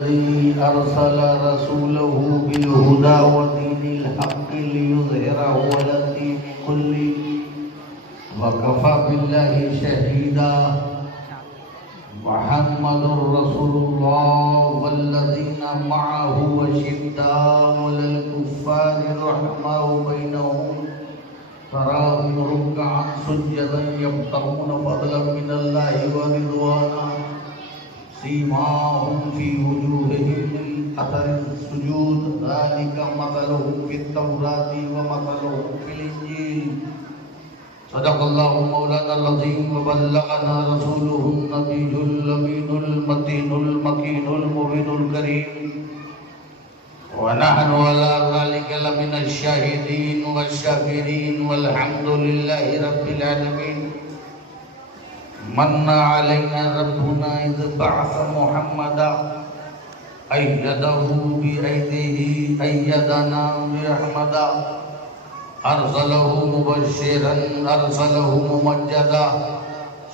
الذي أرسل رسوله بالهدى ودين الحق ليظهره على الدين كله وكفى بالله شهيدا. محمد رسول الله والذين معه أشداء على الكفار رحماء بينهم تراهم ركعا سجدا يبتغون فضلا من الله ورضوانا سيماهم في وجوههم من أثر السجود ذلك مثلهم في التوراة ومثلهم في الإنجيل. صدق الله مولانا العظيم وبلغنا رسوله النبي الأمين المتين المكين المبين الكريم ونحن على ذلك لمن الشاهدين والشاكرين والحمد لله رب العالمين. من علينا ربنا إذ بعث محمدا أيده بأيديه أيدنا بأحمدا أرسله مبشرا أرسله ممجدا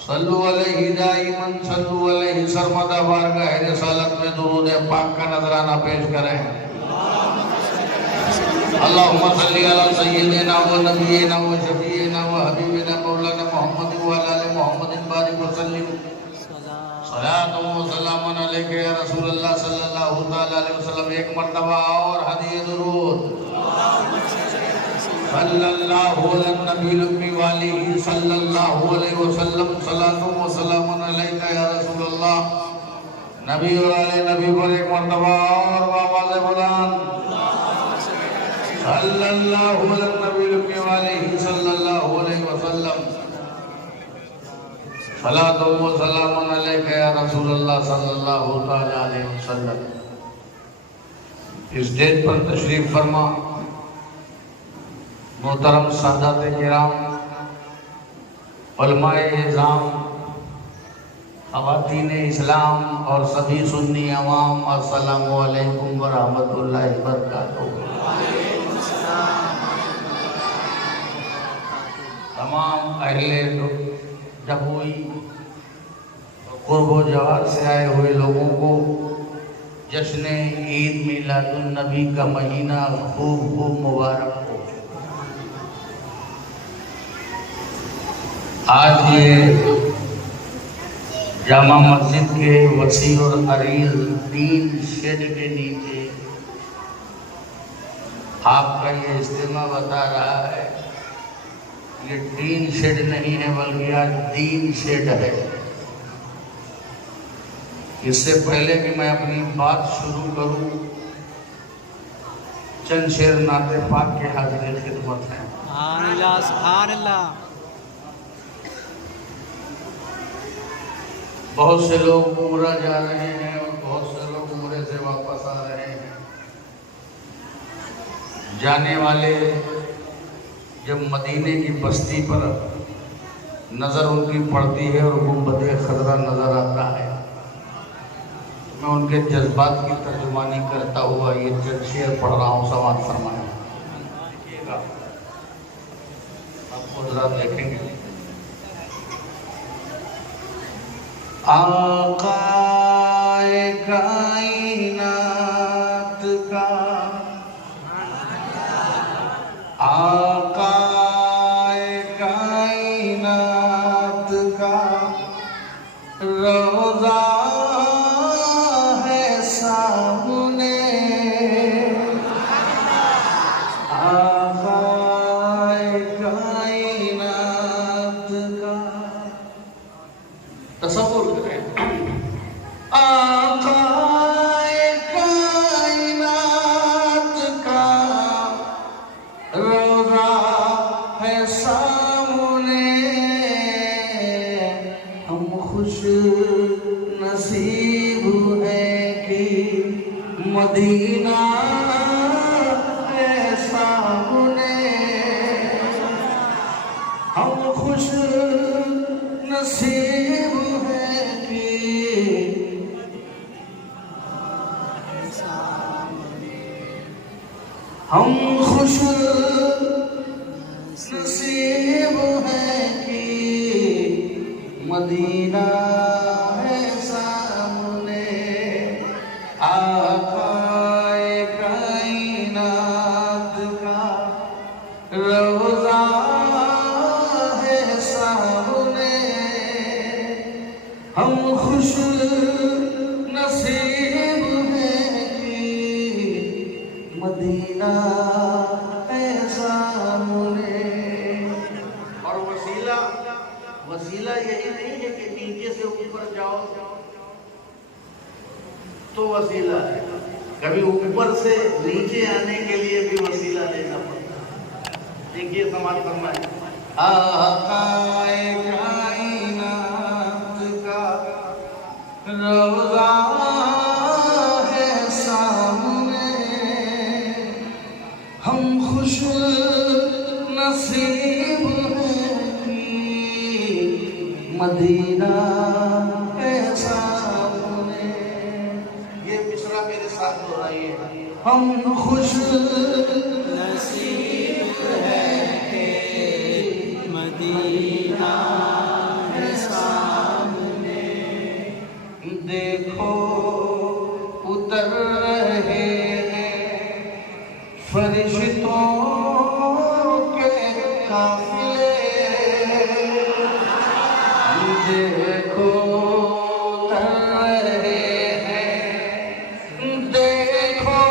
صلوا عليه دائما صلوا عليه سرمدا. بارگاہ رسالت میں درود پاک کا نذرانہ پیش کریں. اللهم صل على سيدنا ونبينا وشفيعنا وحبيبنا مولانا محمد وعلى آل محمد بارك وسلم. صلاة وسلام عليك يا رسول اللہ صلی اللہ علیہ وسلم. ایک مرتبہ اور ہدیہ درود. صلی اللہ علی النبی الأمی وآلہ صلی اللہ علیہ وسلم. صلاة وسلام علیک یا رسول اللہ. نبی اور آل نبی پر ایک مرتبہ اور آواز بلند. صلی اللہ علی النبی الأمی وآلہ صلی اللہ علیہ وسلم. صلاۃ و سلام علیک یا رسول اللہ صلی اللہ علیہ وسلم. اس اسٹیج پر تشریف فرما محترم سادات کرام، علماء اعظام، خواتین اسلام اور سبھی سنی عوام، السلام علیکم ورحمۃ اللہ وبرکاتہ. تمام اہل جموئی قرب و جوار سے آئے ہوئے لوگوں کو جشن عید میلاد النبی کا مہینہ خوب خوب مبارک ہو. آج یہ جامع مسجد کے وسیع اور عریض تین شیڈ کے نیچے آپ کا یہ اجتماع بتا رہا ہے. یہ تین شیڈ نہیں ہے بلکہ آج تین شیڈ ہے. اس سے پہلے کہ میں اپنی بات شروع کروں چند شعر نعت پاک کے حاضر خدمت ہیں. سبحان اللہ سبحان اللہ. بہت سے لوگ عمرہ جا رہے ہیں اور بہت سے لوگ عمرے سے واپس آ رہے ہیں. جانے والے جب مدینے کی بستی پر نظر ان کی پڑتی ہے اور گنبد خضرا نظر آتا ہے، میں ان کے جذبات کی ترجمانی کرتا ہوا یہ چند شعر پڑھ رہا ہوں. سماعت فرمائیں. دیکھیے گا آپ حضرات دیکھیں گے. آقائے کائنات کا آقائے کائنات کا روضہ ہے سامنے. آقائے کائنات کا تصور کریں. آقائے کائنات کا روضہ ہے سامنے. ہم خوش نصیب ہیں کہ مدینہ ہے سامنے. ہم خوش نصیب ہیں کہ ہم خوش نصیب ہیں کہ مدینہ ہے سامنے. آقائے کائنات کا روضہ ہے سامنے، ہم خوش نصیب ہیں کہ مدینہ ہے سامنے۔ اور وسیلہ یہی نہیں ہے کہ نیچے سے اوپر جاؤ تو وسیلہ ہے، کبھی اوپر سے نیچے آنے کے لیے بھی وسیلہ لینا پڑتا ہے۔ دیکھیے سماعت فرمائیں، آقائے کائنات کا روضہ ہے سامنے، ہم خوش نصیب ہیں کہ مدینہ ہے سامنے۔ یہ مصرع میرے ساتھ دہرائیے، ہم خوش نصیب ہے کہ مدینہ ہے سامنے، دیکھو اتر رہے ہیں فرشتوں کے قافلے، دیکھو اتر رہے ہیں، دیکھو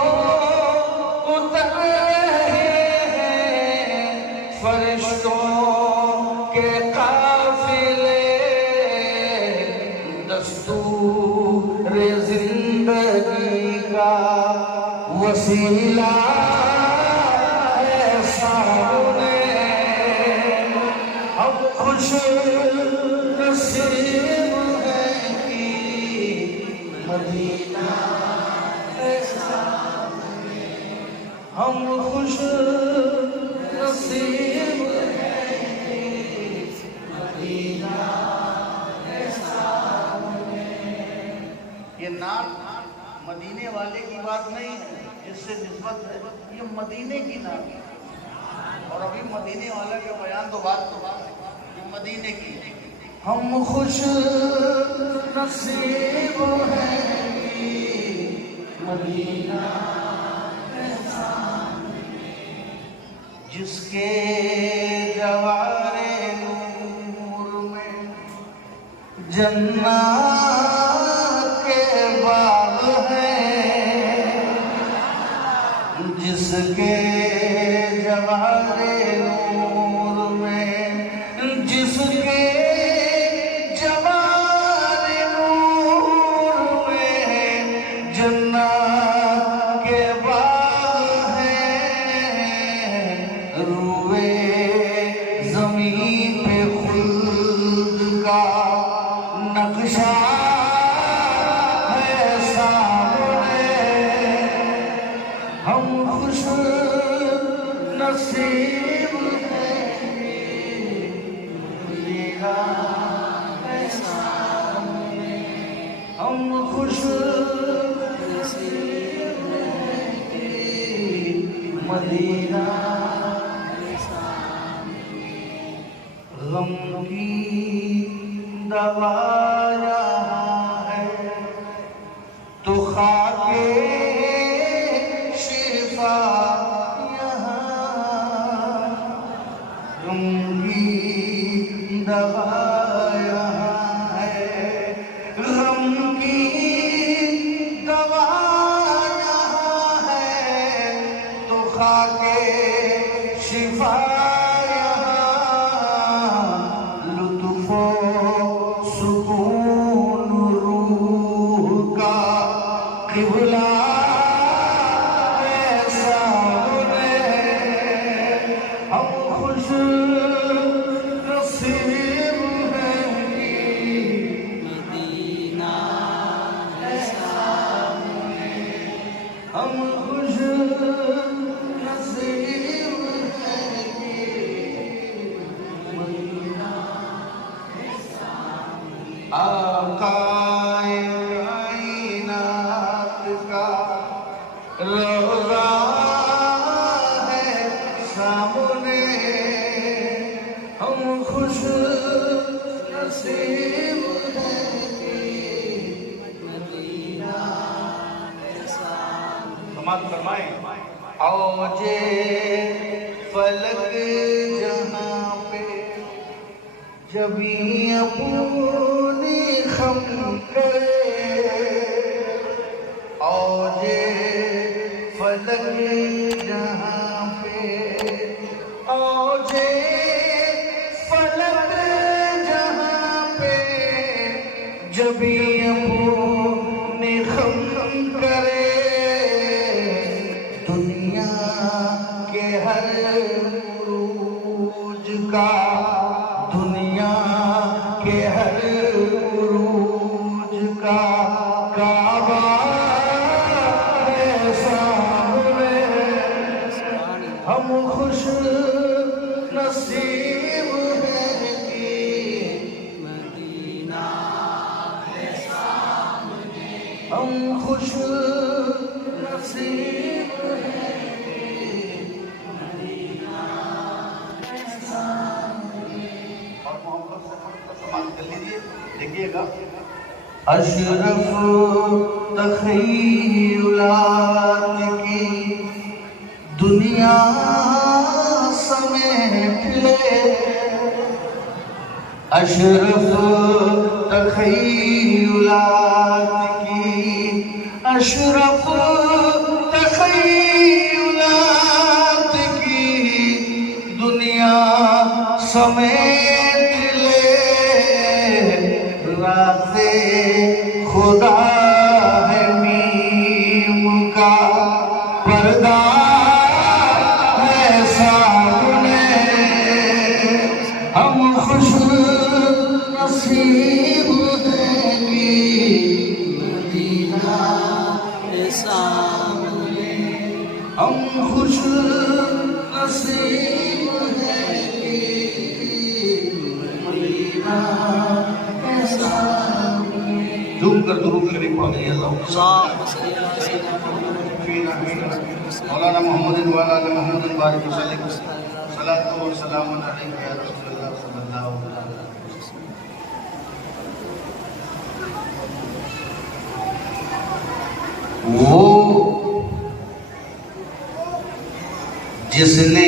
اتر رہے ہیں فرشتوں کے قافلے، دستور زندگی کا وسیلہ ہے سامنے، ہم خوش نصیب ہیں کہ مدینہ ہے سامنے، ہم خوش نصیب ہیں کہ مدینہ ہے سامنے۔ یہ نعت مدینے والے کی بات نہیں ہے جس سے نسبت ہے، یہ مدینے کی نعت ہے، اور ابھی مدینے والا کا بیان تو بات یہ مدینے کی ہے۔ ہم خوش نصیب ہیں کہ مدینہ ہے سامنے، جس کے جوار نور میں جنات کے باغ ہیں، جس کے جوار نور میں، جس کے جوار نور میں جنات کے باغ ہیں، روئے زمین پہ خلد کا نقشہ ہے سامنے، ہم خوش نصیب ہیں کہ مدینہ ہے سامنے، ہم خوش نصیب ہیں کہ مدینہ ہے سامنے۔ غم کی دوا یہاں ہے تو خاک شفا یہاں، غم کی دوا یہاں ہے، غم کی دوا یہاں ہے تو خاک شفا یہاں، لطف و سکون روح کا قبلہ ہے سامنے، ہم خوش نصیب ہیں کہ مدینہ ہے سامنے، ہم خوش نصیب ہیں کہ مدینہ ہے سامنے۔ آقائے کائنات کا روضہ ہے سامنے، ہم خوش نصیب ہیں کہ مدینہ ہے سماعت فرمائیں۔ اوج فلک جہاں پہ جبھی اپنی خم کرے، اوج فلک جہاں پہ، اوج فلک جہاں پہ جبھی اپنی خم کرے، دنیا کے ہر عروج کا، دنیا کے ہر عروج کا کعبہ ہے سامنے، ہم خوش نصیب ہیں کہ مدینہ ہے سامنے، ہم خوش نصیب ہیں کہ مدینہ ہے سامنے۔ اور محمد سے سماعت کر لیجیے، دیکھیے گا۔ اشرف تخیلات کی دنیا سمیٹ لے، اشرف تخیلات کی، اشرف تخیلات کی دنیا سمیٹ لے، راز خدا ہے میم کا پردہ ہے سامنے، ہم خوش نصیب ہیں کہ مدینہ ہے سامنے، ہم خوش نصیب ہیں کہ مدینہ ہے سامنے۔ جھوم کر درود شریف پڑھیں۔ اللہم صلی علی سیدنا محمد مولانا محمد وعلی آل محمد بارک وسلم، صلاۃ و سلام علیک یا رسول اللہ صلی اللہ علیہ وسلم۔ وہ جس نے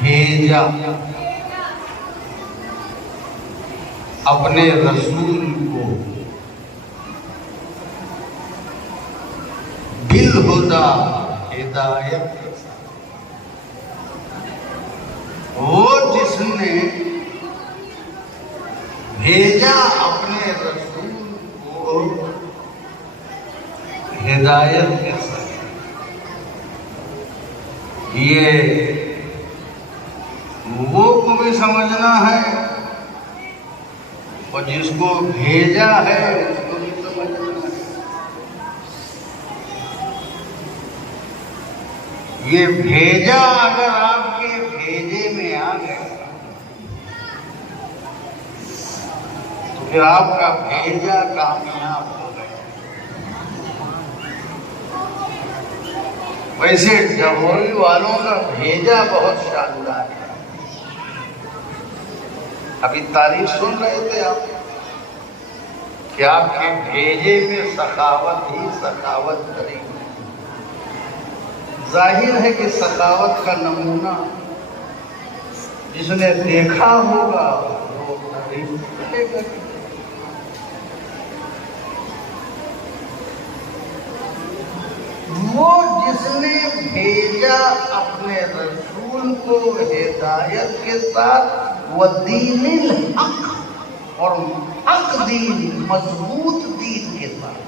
بھیجا اپنے رسول کو بالہدیٰ ہدایت کے ساتھ، وہ جس نے بھیجا اپنے رسول کو ہدایت کے ساتھ، یہ وہ کو بھی سمجھنا ہے اور جس کو بھیجا ہے اس کو بھی سمجھنا ہے۔ یہ بھیجا اگر آپ کے بھیجے میں آ گیا تو پھر آپ کا بھیجا کامیاب ہو گیا۔ ویسے جمہوری والوں کا بھیجا بہت شاندار ہے۔ ابھی تعریف سن رہے تھے آپ کہ آپ کے بھیجے میں سخاوت ہی سخاوت کریں گے۔ ظاہر ہے کہ سخاوت کا نمونہ جس نے دیکھا ہوگا وہ تعریف کرے گا۔ وہ جس نے بھیجا اپنے رسول کو ہدایت کے ساتھ ودین الحق اور حق دین، مضبوط دین کے ساتھ،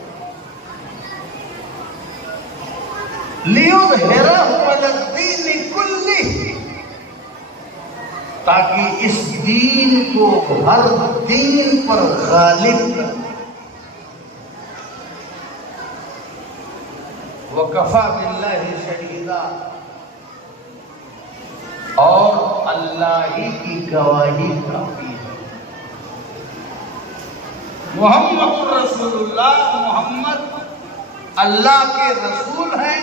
لِيُظْهِرَهُ عَلَى الدِّينِ كُلِّهِ، تاکہ اس دین کو ہر دین پر غالب کر۔ وَكَفَى بِاللَّهِ شَهِيدًا، اور اللہ ہی کی گواہی کافی ہے۔ محمد رسول اللہ، محمد اللہ کے رسول ہیں،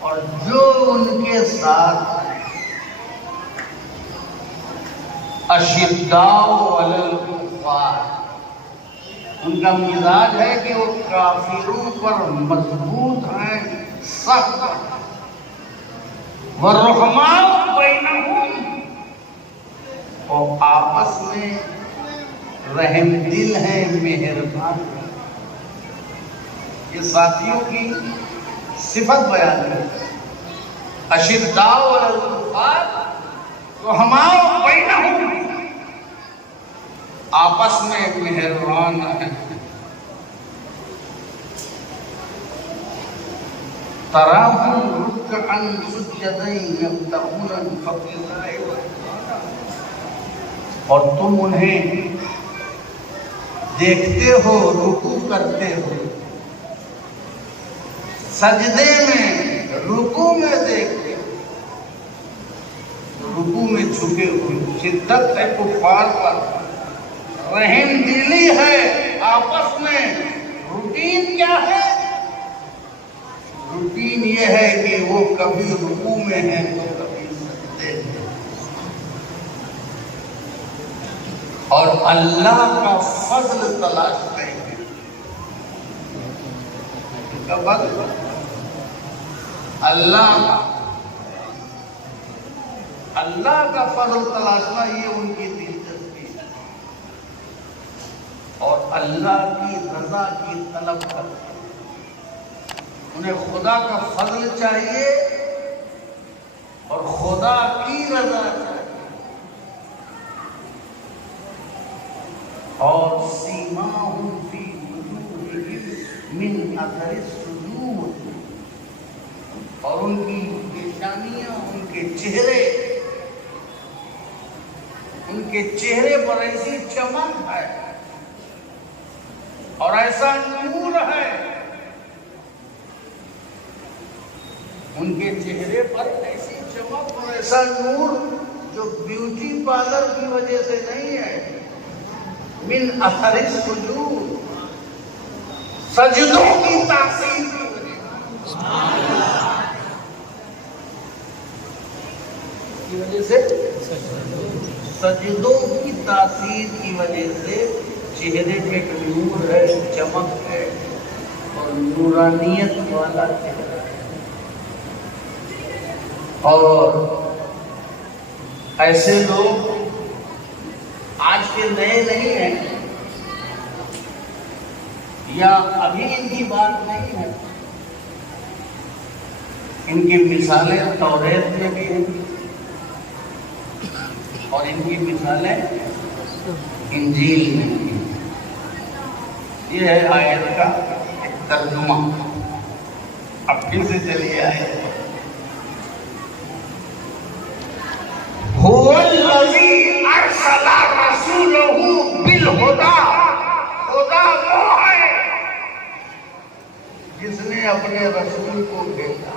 اور جو ان کے ساتھ ہیں، اشداء علی الکفار، ان کا مزاج ہے کہ وہ کافروں پر مضبوط ہیں، سخت، وَالرُّحْمَٰنُ بَيْنَهُمْ، اور آپس میں رحم دل ہیں، مہربان ہیں۔ یہ ساتھیوں کی صفت بیان ہے۔ اشداء علی الکفار رحماء بینہم، آپس میں مہربان ہیں۔ تراہم رکعا سجدا یبتغون من فضل اللہ ورضوانہ، اور تم انہیں دیکھتے ہو رکوع کرتے ہو، سجدے میں، رکوع میں دیکھتے ہو، رکوع میں جھکے ہوئے، شدت ہے کفار پر، رحم دلی ہے آپس میں۔ روٹین کیا ہے؟ روٹین یہ ہے کہ وہ کبھی رکوع میں ہیں تو کبھی سجدے میں، اور اللہ کا فضل تلاشتے ہیں۔ اللہ کا فضل تلاشنا یہ ان کی دلچسپی ہے، اور اللہ کی رضا کی طلب کرتے ہیں۔ انہیں خدا کا فضل چاہیے اور خدا کی رضا چاہیے، اور سیماہم فی وجوہہم من اثر السجود، اور ان کی نشانیاں، ان کے چہرے پر ایسی چمک ہے اور ایسا نور ہے، ان کے چہرے پر ایسی چمک اور ایسا نور جو بیوٹی پارلر کی وجہ سے نہیں ہے، من اثر السجود، سجدوں کی تاثیر کی وجہ سے، سجدوں کی تاثیر کی وجہ سے چہرے پہ ایک نور ہے، چمک ہے، اور نورانیت والا چہرہ ہے۔ اور ایسے لوگ آج کے نئے نہیں ہیں، یا ابھی ان کی بات نہیں ہے، ان کی مثالیں توریت میں بھی ہیں، اور ان کی مثالیں انجیل میں بھی ہیں۔ یہ ہے آیت کا ایک ترجمہ۔ اب پھر سے چلیے آیت۔ هو الذی ارسل رسولہ بالہدی، خدا وہ ہے جس نے اپنے رسول کو بھیجا۔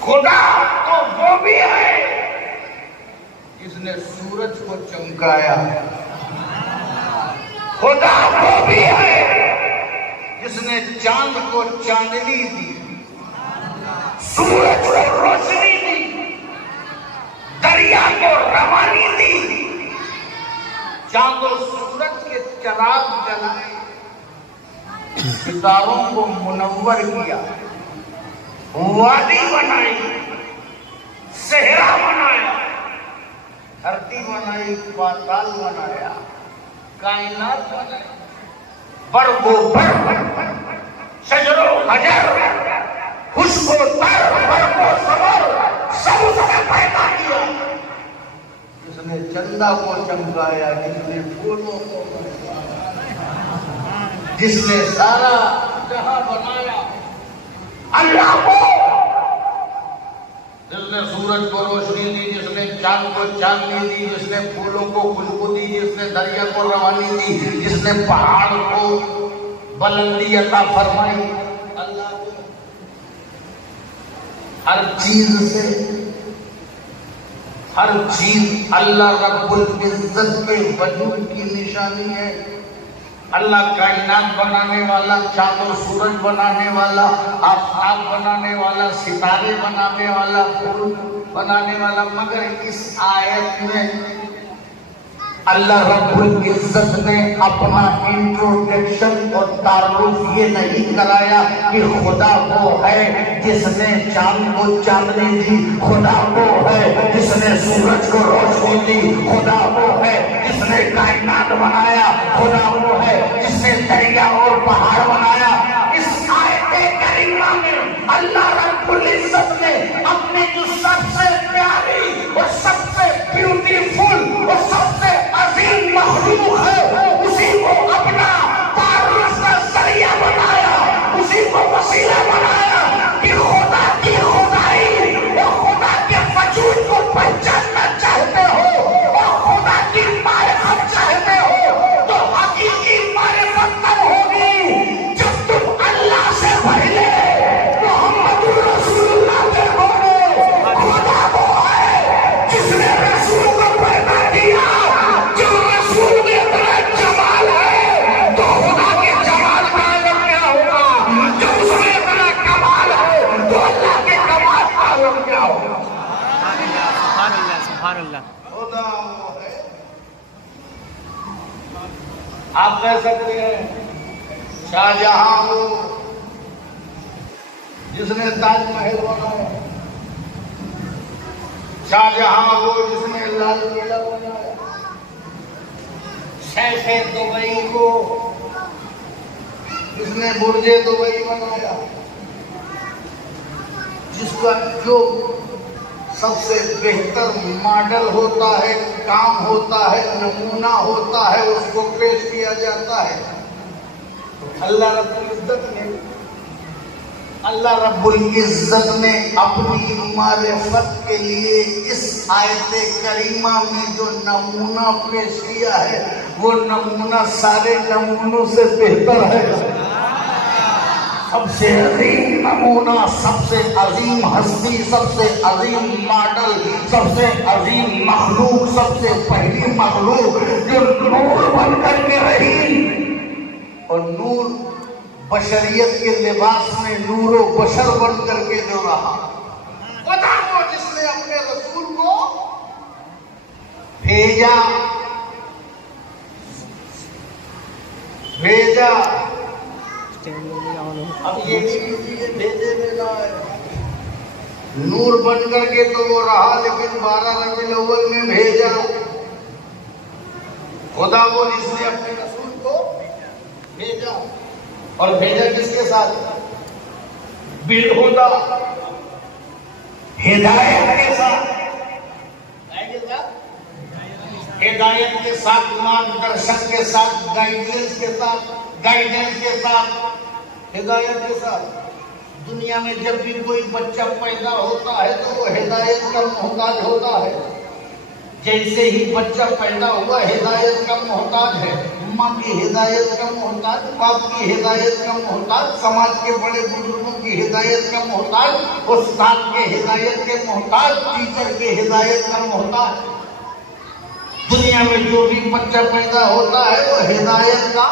خدا تو وہ بھی ہے جس نے سورج کو چمکایا، خدا وہ بھی ہے جس نے چاند کو چاندنی دی، سورج کو روشنی دی، دریا کو روانی دی، چاند و سورج کے چراغ جلائے، ستاروں کو منور کیا، وادی بنائی، صحرا بنایا، دھرتی بنائی، پاتال بنایا، کائنات بنائی، برگ و برگ، شجر و حجر، خشک و تر، برگ و ثمر، سب اس نے پیدا کیا۔ جس نے چندہ کو چمکایا، جس نے پھولوں کو چمکایا، جس نے سارا جہاں بنایا، اللہ کو، جس نے سورج کو روشنی دی، جس نے چاند کو چاندنی دی، جس نے پھولوں کو خوشبو دی، جس نے دریا کو روانی دی، جس نے پہاڑ کو بلندی عطا فرمائی، اللہ کو ہر چیز اللہ رب العزت کے وجود کی نشانی ہے۔ اللہ کائنات بنانے والا، چاند و سورج بنانے والا، آفتاب بنانے والا، ستارے بنانے والا، پھول بنانے والا، مگر اس آیت میں اللہ رب العزت نے اپنا انٹروڈکشن اور تعارف یہ نہیں کرایا کہ خدا وہ ہے جس نے چاند کو چاندنی دی، خدا وہ ہے جس نے سورج کو روشنی دی، خدا وہ ہے جس نے کائنات بنایا، خدا وہ ہے جس نے دریا اور پہاڑ بنایا۔ اس آیت کریمہ میں اللہ رب العزت نے اپنی جو سب سے پیاری اور سب سے بیوٹیفل اور سب سے عظیم مخلوق ہے اسی کو اپنا تعارف کا ذریعہ بنایا، اسی کو وسیلہ بنایا کہ خدا کی خدائی اور خدا کے وجود کو پہچاننا چاہتے ہو اور خدا کی معرفت چاہتے ہو تو حقیقی معرفت تب ہوگی جب تم اللہ سے پہلے محمد رسول اللہ دیکھو گے۔ خدا وہ ہے جس نے رسول کو پیدا کیا، جو رسول میں اتنا جمال ہے تو خدا کے جمال کا عالم کیا ہوگا، جو اس میں اتنا کمال ہے تو اللہ کے کمال کا عالم کیا ہوگا۔ سبحان اللہ سبحان اللہ۔ خدا وہ ہے۔ آپ کہہ سکتے ہیں شاہجہاں وہ جس نے تاج محل بنایا، شاہجہاں وہ جس نے لال قلعہ بنایا، شیخ دبئی کو جس نے برج دبئی بنایا، جس کا جو سب سے بہتر ماڈل ہوتا ہے، کام ہوتا ہے، نمونہ ہوتا ہے، اس کو پیش کیا جاتا ہے۔ اللہ رب العزت نے اپنی معرفت کے لیے اس آیت کریمہ میں جو نمونہ پیش کیا ہے وہ نمونہ سارے نمونوں سے بہتر ہے۔ سب سے عظیم نمونہ، سب سے عظیم ہستی، سب سے عظیم ماڈل، سب سے عظیم مخلوق، سب سے پہلی مخلوق جو نور بن کر کے رہی اور نور بشریت کے لباس میں نور و بشر بن کر کے جو رہا، خدا وہ جس نے اپنے رسول کو بھیجا اب یہ بھی بھیجے میں نہ ہے، نور بن کر کے تو وہ رہا لیکن 12 ربیع الاول میں بھیجا۔ خدا وہ جس نے اپنے رسول کو بھیجا اور بھیجا کس کے ساتھ؟ بالہدیٰ، ہدایت کے ساتھ، ہدایت کے ساتھ، مارگدرشن کے ساتھ، گائیڈنس کے ساتھ، ہدایت کے ساتھ۔ دنیا میں جب بھی کوئی بچہ پیدا ہوتا ہے تو وہ ہدایت کا محتاج ہوتا ہے۔ جیسے ہی بچہ پیدا ہوا ہدایت کا محتاج ہے، ماں کی ہدایت کا محتاج، باپ کی ہدایت کا محتاج، سماج کے بڑے بزرگوں کی ہدایت کا محتاج، استاد کے ہدایت کے محتاج، ٹیچر کے ہدایت کا محتاج۔ دنیا میں جو بھی بچہ پیدا ہوتا ہے وہ ہدایت کا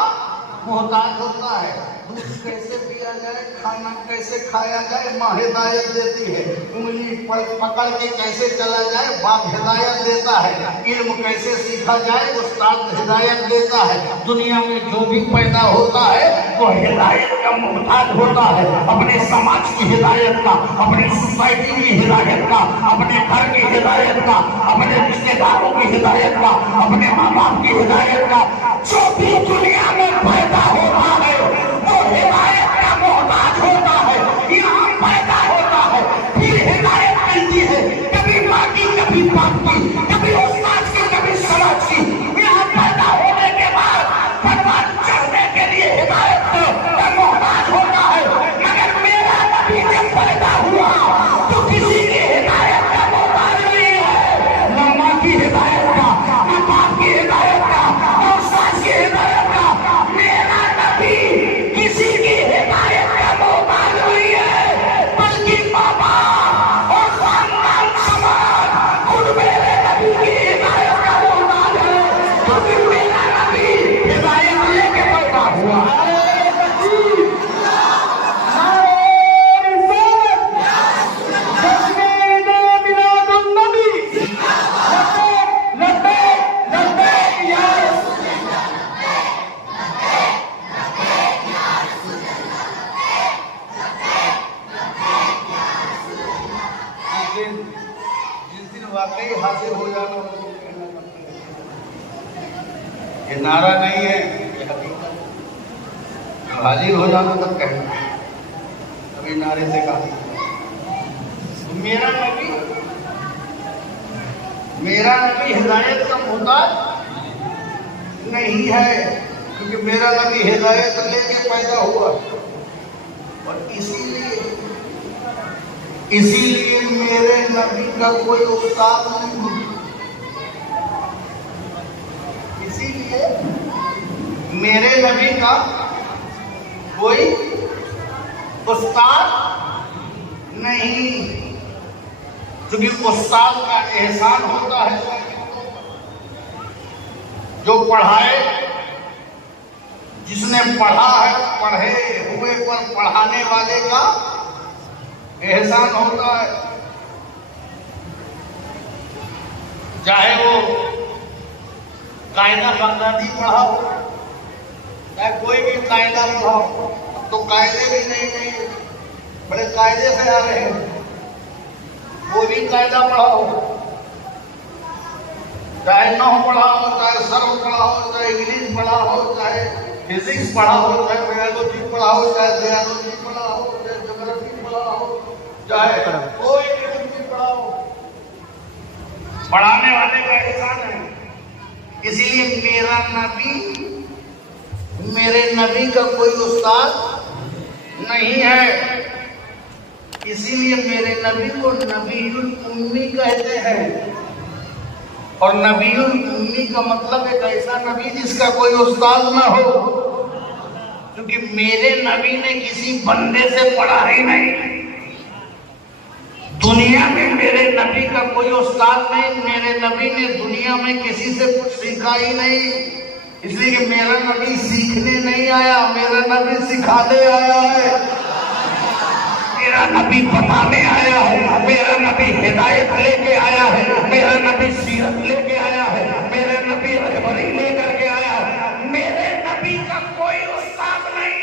محتاج ہوتا ہے۔ دودھ کیسے پیا جائے، کھانا کیسے کھایا جائے، ماں ہدایت دیتی ہے۔ انگلی پکڑ کے کیسے چلا جائے، باپ ہدایت دیتا ہے۔ علم کیسے سیکھا جائے، استاد ہدایت دیتا ہے۔ دنیا میں جو بھی پیدا ہوتا ہے وہ ہدایت کا محتاج ہوتا ہے، اپنے سماج کی ہدایت کا، اپنے سوسائٹی کی ہدایت کا، اپنے گھر کی ہدایت کا، اپنے رشتے داروں کی ہدایت کا، اپنے ماں باپ کی ہدایت کا۔ جو بھی دنیا میں پیدا ہوتا ہے وہ ہدایت کا محتاج ہوتا ہے۔ یہاں پیدا ہوتا ہے پھر ہدایت ملتی ہے، کبھی ماں کی، کبھی باپ کی، کبھی استاد کی، کبھی سماج کی۔ یہاں پیدا ہونے کے بعد پروان چڑھنے کے لیے ہدایت کا محتاج ہوتا ہے، مگر میرا نبی جب پیدا ہوا تو کسی کی ہدایت کا محتاج نہیں ہے، نہ ماں کی ہدایت کا، نہ باپ کی ہدایت کا، نہ استاد کی ہدایت کا۔ میرا یہ نعرہ نہیں ہے، یہ حقیقت ہے۔ حاضر ہو جانا تب کہنا، ابھی نعرے سے کہا میرا نبی ہدایت کا محتاج نہیں ہے، کیونکہ میرا نبی ہدایت لے کے پیدا ہوا، اور اسی لیے میرے نبی کا کوئی استاد نہیں ہے، اسی لیے میرے نبی کا کوئی استاد نہیں، کیونکہ استاد کا احسان ہوتا ہے جو پڑھائے، جس نے پڑھا ہے پڑھے ہوئے پر پڑھانے والے کا احسان ہوتا ہے، چاہے وہ قاعدہ بغدادی پڑھا ہو، چاہے کوئی بھی قاعدہ پڑھا ہو، تو قاعدے بھی نہیں بڑے قاعدے سے آ رہے ہیں، وہ بھی قاعدہ پڑھا ہو، چاہے نحو پڑھا ہو، چاہے صرف پڑھا ہو، چاہے انگلش پڑھا ہو، چاہے فزکس پڑھا ہو، چاہے بایولوجی پڑھا ہو، چاہے زیالوجی پڑھا ہو، چاہے جغرافی پڑھا ہو، چاہے کوئی بھی پڑھا ہو، پڑھانے والے کا احسان ہے۔ اسی لیے میرے نبی کا کوئی استاد نہیں ہے، اسی لیے میرے نبی کو نبی الامی کہتے ہیں، اور نبی الامی کا مطلب ایک ایسا نبی جس کا کوئی استاد نہ ہو، کیونکہ میرے نبی نے کسی بندے سے پڑھا ہی نہیں، دنیا میں میرے نبی کا کوئی استاد نہیں، میرے نبی نے دنیا میں کسی سے کچھ سیکھا ہی نہیں، اس لیے کہ میرا نبی سیکھنے نہیں آیا، میرا نبی سکھانے آیا ہے، میرا نبی بتانے آیا ہے، میرا نبی ہدایت لے کے آیا ہے، میرا نبی سیرت لے کے آیا ہے، میرا نبی رہبری لے کر کے آیا ہے، میرے نبی کا کوئی استاد نہیں۔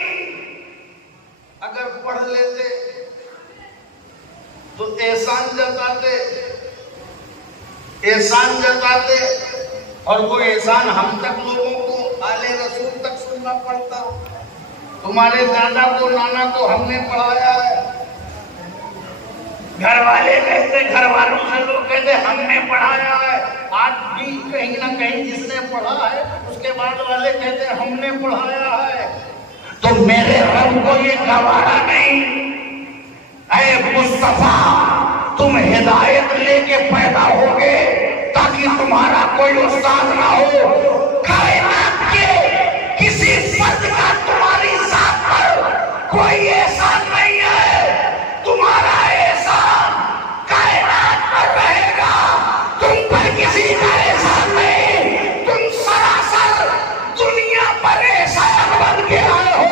اگر پڑھ لیتے تو احسان جتاتے اور وہ احسان ہم تک لوگوں کو آل رسول تک سننا پڑتا، تمہارے دادا کو نانا کو ہم نے پڑھایا ہے، گھر والے کہتے، گھر والوں سے لوگ کہتے ہم نے پڑھایا ہے، آج بھی کہیں نہ کہیں جس نے پڑھا ہے اس کے بعد والے کہتے ہم نے پڑھایا ہے، تو میرے رب کو یہ گوارا نہیں۔ اے مصطفیٰ، تم ہدایت لے کے پیدا ہوگے تاکہ تمہارا کوئی استاد نہ ہو، کائنات کے کسی فرد کا تمہاری ذات پر کوئی احسان نہیں ہے، تمہارا احسان کائنات پر رہے گا، تم پر کسی کا احسان نہیں، تم سراسر دنیا پر احسان بن کے آئے ہو،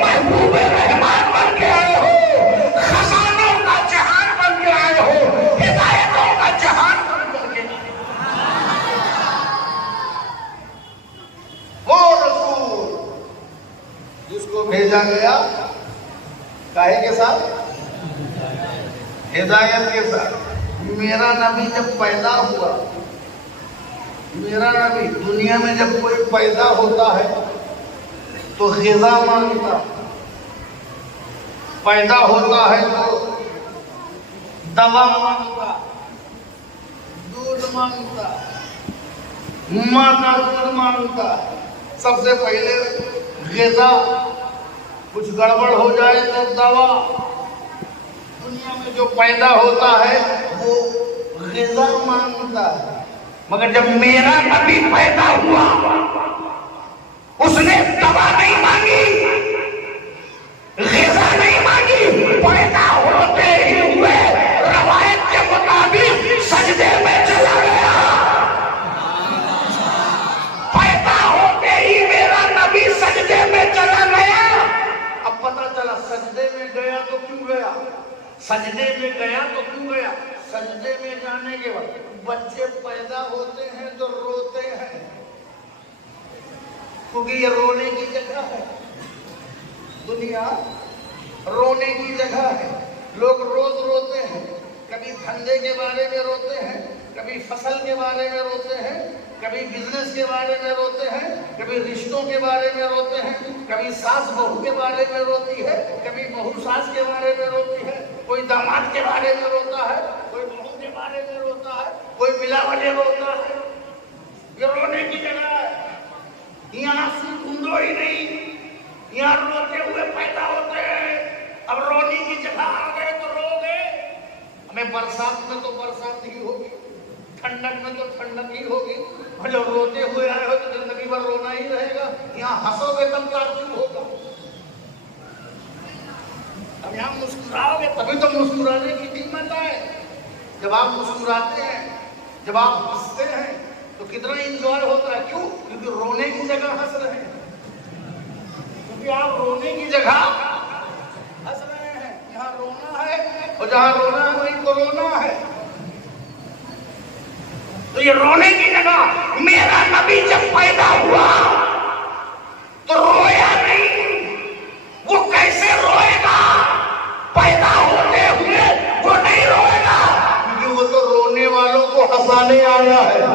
محبوب رحمان بن کے آئے ہو، خزانوں کا جہان بن کے آئے ہو، ہدایتوں کا جہان بن کے آئے ہو۔ وہ رسول جس کو بھیجا گیا کاہے کے ساتھ؟ ہدایت کے ساتھ۔ میرا نبی جب پیدا ہوا، میرا نبی دنیا میں جب کوئی پیدا ہوتا ہے تو غذا مانگتا، پیدا ہوتا ہے تو دوا مانگتا، دودھ مانگتا، ماں کا دودھ مانگتا، سب سے پہلے غذا، کچھ گڑبڑ ہو جائے تو دوا۔ دنیا میں جو پیدا ہوتا ہے وہ غذا مانگتا ہے، مگر جب میرا نبی پیدا ہوا اس نے دوا نہیں مانگی، غذا نہیں مانگی، پیدا ہوتے ہی ہوئے روایت کے مطابق سجدے میں چلا گیا، پیدا ہوتے ہی میرا نبی سجدے میں چلا گیا۔ اب پتہ چلا سجدے میں گیا تو کیوں گیا، سجدے میں گیا تو کیوں گیا؟ سجدے میں جانے کے بعد بچے پیدا ہوتے ہیں تو روتے ہیں، کیونکہ یہ رونے کی جگہ ہے، دنیا رونے کی جگہ ہے، لوگ روز روتے ہیں، کبھی دھندے کے بارے میں روتے ہیں، کبھی فصل کے بارے میں روتے ہیں، کبھی بزنس کے بارے میں روتے ہیں، کبھی رشتوں کے بارے میں روتے ہیں، کبھی ساس بہو کے بارے میں روتی ہے، کبھی بہو ساس کے بارے میں روتی ہے، کوئی داماد کے بارے میں روتا ہے، کوئی بہو کے بارے میں روتا ہے، کوئی ملا والے روتا ہے۔ یہ رونے کی جگہ ہے، یہاں آنسو ڈھونڈو ہی نہیں، یہاں روتے ہوئے پیدا ہوتے ہیں۔ اب رونے کی جگہ آ گئے تو رو گئے۔ ہمیں برسات میں تو برسات ہی ہوگی، ٹھنڈک میں تو ٹھنڈک ہی ہوگی، اور جب روتے ہوئے آئے ہو تو زندگی بھر رونا ہی رہے گا۔ یہاں ہنسو گے تب تعجب ہوگا، اب یہاں مسکراؤ گے تبھی تو مسکرانے کی قیمت ہے۔ جب آپ مسکراتے ہیں، جب آپ ہنستے ہیں تو کتنا انجوائے ہوتا ہے۔ کیوں؟ کیونکہ رونے کی جگہ ہنس رہے ہیں، کیونکہ آپ رونے کی جگہ ہنس رہے ہیں۔ یہاں رونا ہے اور جہاں رونا ہے وہیں تو رونا ہے۔ تو یہ رونے کی جگہ، میرا نبی جب پیدا ہوا تو رویا نہیں۔ وہ کیسے روئے گا؟ پیدا ہوتے ہوئے وہ نہیں روئے گا، کیونکہ وہ تو رونے والوں کو ہنسانے آیا ہے۔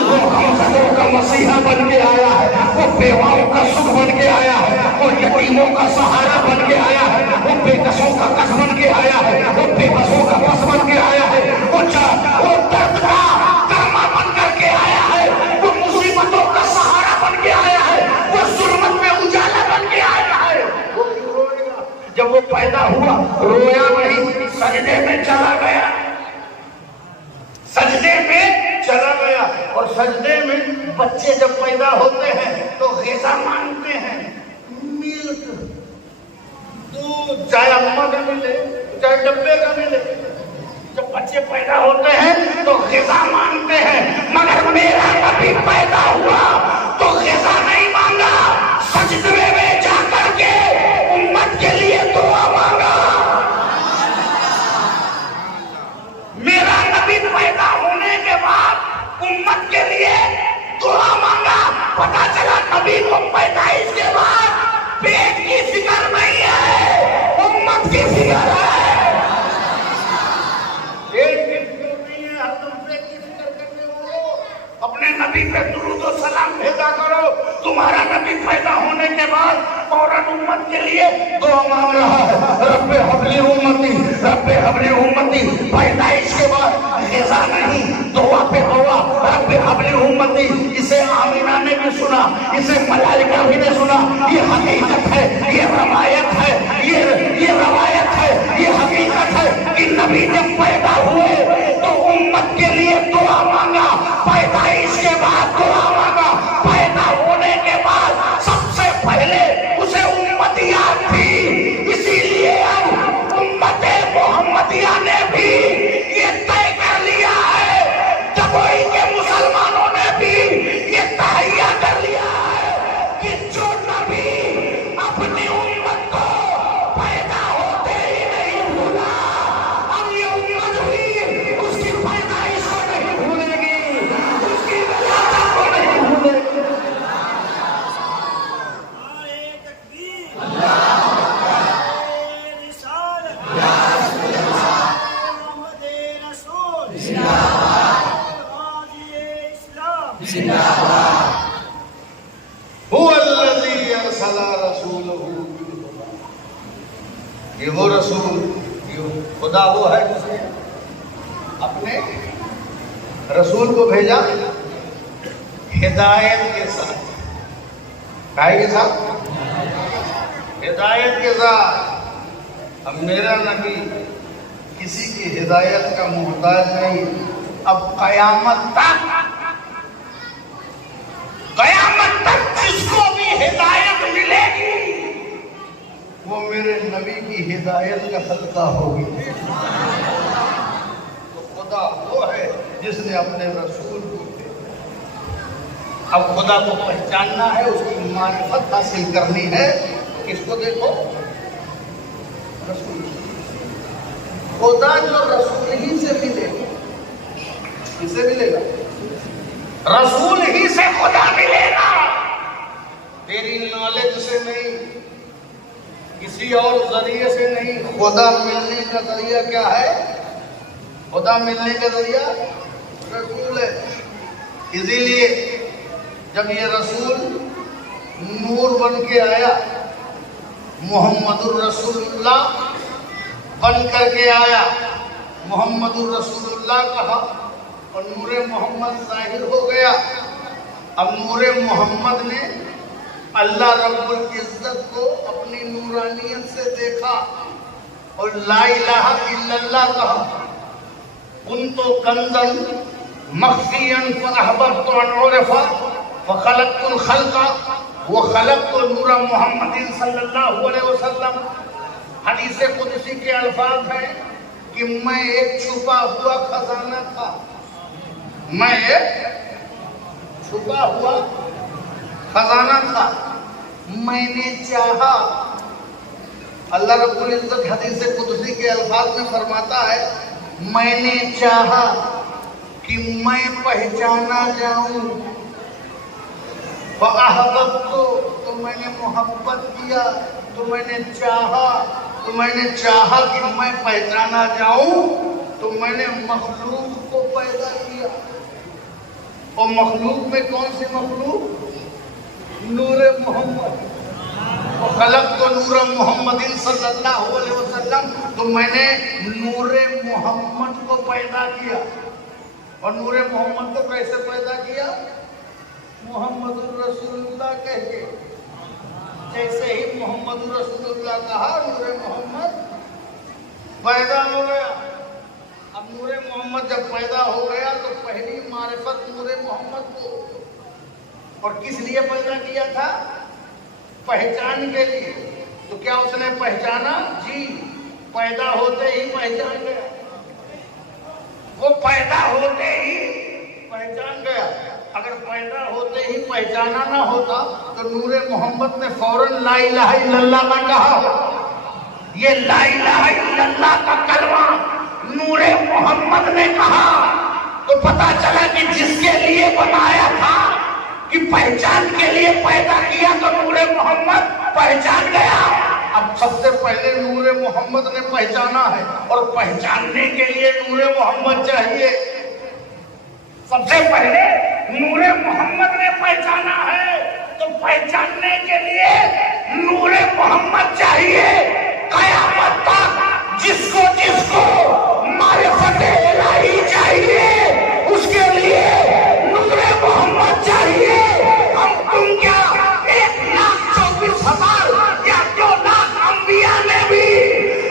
وہ غمزدوں کا مسیحا بن کے آیا ہے، وہ بیواؤں کا سکھ بن کے آیا ہے، وہ یتیموں کا سہارا بن کے آیا ہے، وہ بے کسوں کا کس بن کے آیا ہے، وہ بے بسوں کا بس بن کے آیا ہے، وہ درد کا درما بن کر کے آیا ہے، وہ مصیبتوں کا سہارا بن کے آیا ہے، وہ ظلمت میں اجالا بن کے آیا ہے۔ وہ کیوں روئے گا؟ جب وہ پیدا ہوا رویا نہیں، سجدے میں چلا گیا، سجدے میں چلا گیا۔ اور سجدے میں بچے جب پیدا ہوتے ہیں تو غذا مانگتے ہیں، ملک، دودھ، چاہے اماں کا ملے چاہے ڈبے کا ملے۔ جب بچے پیدا ہوتے ہیں تو غذا مانگتے ہیں، مگر میرا نبی پیدا ہوا تو غذا نہیں مانگا، سجدے میں جا کر کے امت کے لیے دعا مانگا۔ میرا نبی پیدا ہونے کے بعد امت کے لیے دعا مانگا۔ پتا چلا نبی کو پیدائش کے بعد پیٹ کی فکر نہیں ہے، امت کی فکر ہے۔ پیٹ کی فکر نہیں ہے، ہر دم پیٹ کی فکر کرنے والوں اپنے نبی پہ درود و سلام بھیجا کرو۔ تمہارا نبی پیدا ہونے کے بعد فوراً امت کے لیے دعا مانگ رہا ہے، رب حبلی امتی، رب حبلی امتی۔ پیدائش کے بعد غذا نہیں، دعا پہ دعا، رب حبلی امتی۔ اسے آمینہ نے بھی سنا، اسے ملائکہ بھی نے سنا۔ یہ حقیقت ہے، یہ روایت ہے، یہ روایت ہے، یہ حقیقت ہے کہ نبی جب پیدا ہوئے تو امت کے لیے دعا مانگا، پیدائش کے بعد دعا مانگا، پیدا ہونے کے بعد سب سے پہلے اسے امت یاد تھی۔ اسی لیے اب امت محمدیہ نے بھی یہ طے کر لیا ہے، جبوئی کے مسلمانوں نے بھی یہ تہیہ کر لیا ہے کہ جو نبی اپنی امت کو پیدا ہوتے ہی نہیں بھولا، اب یہ امت بھی اس کی پیدائش کو نہیں بھولے گی، اس کی ولادت کو نہیں بھولے گی۔ یہ وہ رسول، خدا وہ ہے جس نے اپنے رسول کو بھیجا ہدایت کے ساتھ۔ کائے کے ساتھ؟ ہدایت کے ساتھ۔ اب میرا نبی کسی کی ہدایت کا محتاج نہیں۔ اب قیامت تک جس کو بھی ہدایت ملے گی وہ میرے نبی کی ہدایت کا صدقہ ہوگی۔ تو خدا وہ ہے جس نے اپنے رسول کو بھیجا۔ اب خدا کو پہچاننا ہے، اس کی معرفت حاصل کرنی ہے، کس کو دیکھو؟ رسول۔ خدا جو رسول ہی سے ملے گا، کس سے ملے گا؟ رسول ہی سے خدا ملے گا، تیری نالج سے نہیں، کسی اور ذریعے سے نہیں۔ خدا ملنے کا ذریعہ کیا ہے؟ خدا ملنے کا ذریعہ رسول ہے۔ اسی لیے جب یہ رسول نور بن کے آیا، محمد الرسول اللہ بن کر کے آیا، محمد الرسول اللہ کہا اور نور محمد ظاہر ہو گیا۔ اب نور محمد نے اللہ رب العزت کو اپنی نورانیت سے دیکھا اور لا الہ الا اللہ کہا۔ کنت کنزا مخفیا فاحببت ان اعرف فخلقت الخلق وخلقت نور محمد صلی اللہ علیہ وسلم۔ حدیث قدسی کے الفاظ ہیں کہ میں ایک چھپا ہوا خزانہ تھا، میں ایک چھپا ہوا خزانہ تھا، میں نے چاہا۔ اللہ رب العزت حدیث قدسی کے الفاظ میں فرماتا ہے میں نے چاہا کہ میں پہچانا جاؤں، فَأَحْبَبْتُ تو میں نے محبت کیا، تو میں نے چاہا کہ میں پہچانا جاؤں، تو میں نے مخلوق کو پیدا کیا۔ اور مخلوق میں کون سی مخلوق؟ نور محمد۔ وَخَلَقْتُ نُورَ مُحَمَّدٍ صلی اللہ علیہ وسلم، تو میں نے نور محمد کو پیدا کیا۔ اور نور محمد کو کیسے پیدا کیا؟ محمد الرسول اللہ کہہ کے۔ جیسے ہی محمد الرسول اللہ کہا، نور محمد پیدا ہو گیا۔ اب نور محمد جب پیدا ہو گیا تو پہلی معرفت نور محمد کو، اور کس لیے پیدا کیا تھا؟ پہچان کے لیے۔ تو کیا اس نے پہچانا؟ جی، پیدا ہوتے ہی پہچان گیا، وہ پیدا ہوتے ہی پہچان گیا۔ اگر پیدا ہوتے ہی پہچانا نہ ہوتا تو نور محمد نے فوراً لا الہ الا اللہ کا کہا۔ یہ لا الہ الا اللہ کا کلمہ نور محمد نے کہا تو پتا چلا کہ جس کے لیے بنایا تھا، کہ پہچان کے لیے پیدا کیا، تو نور محمد پہچان گیا۔ اب سب سے پہلے نور محمد نے پہچانا ہے، اور پہچاننے کے لیے نور محمد چاہیے۔ سب سے پہلے نور محمد نے پہچانا ہے تو پہچاننے کے لیے نور محمد چاہیے۔ قیامت تک جس کو معرفت الہی چاہیے، اس کے لیے نور محمد چاہیے۔ ہم تم کیا 1,24,000 یا 2 لاکھ انبیاء نے بھی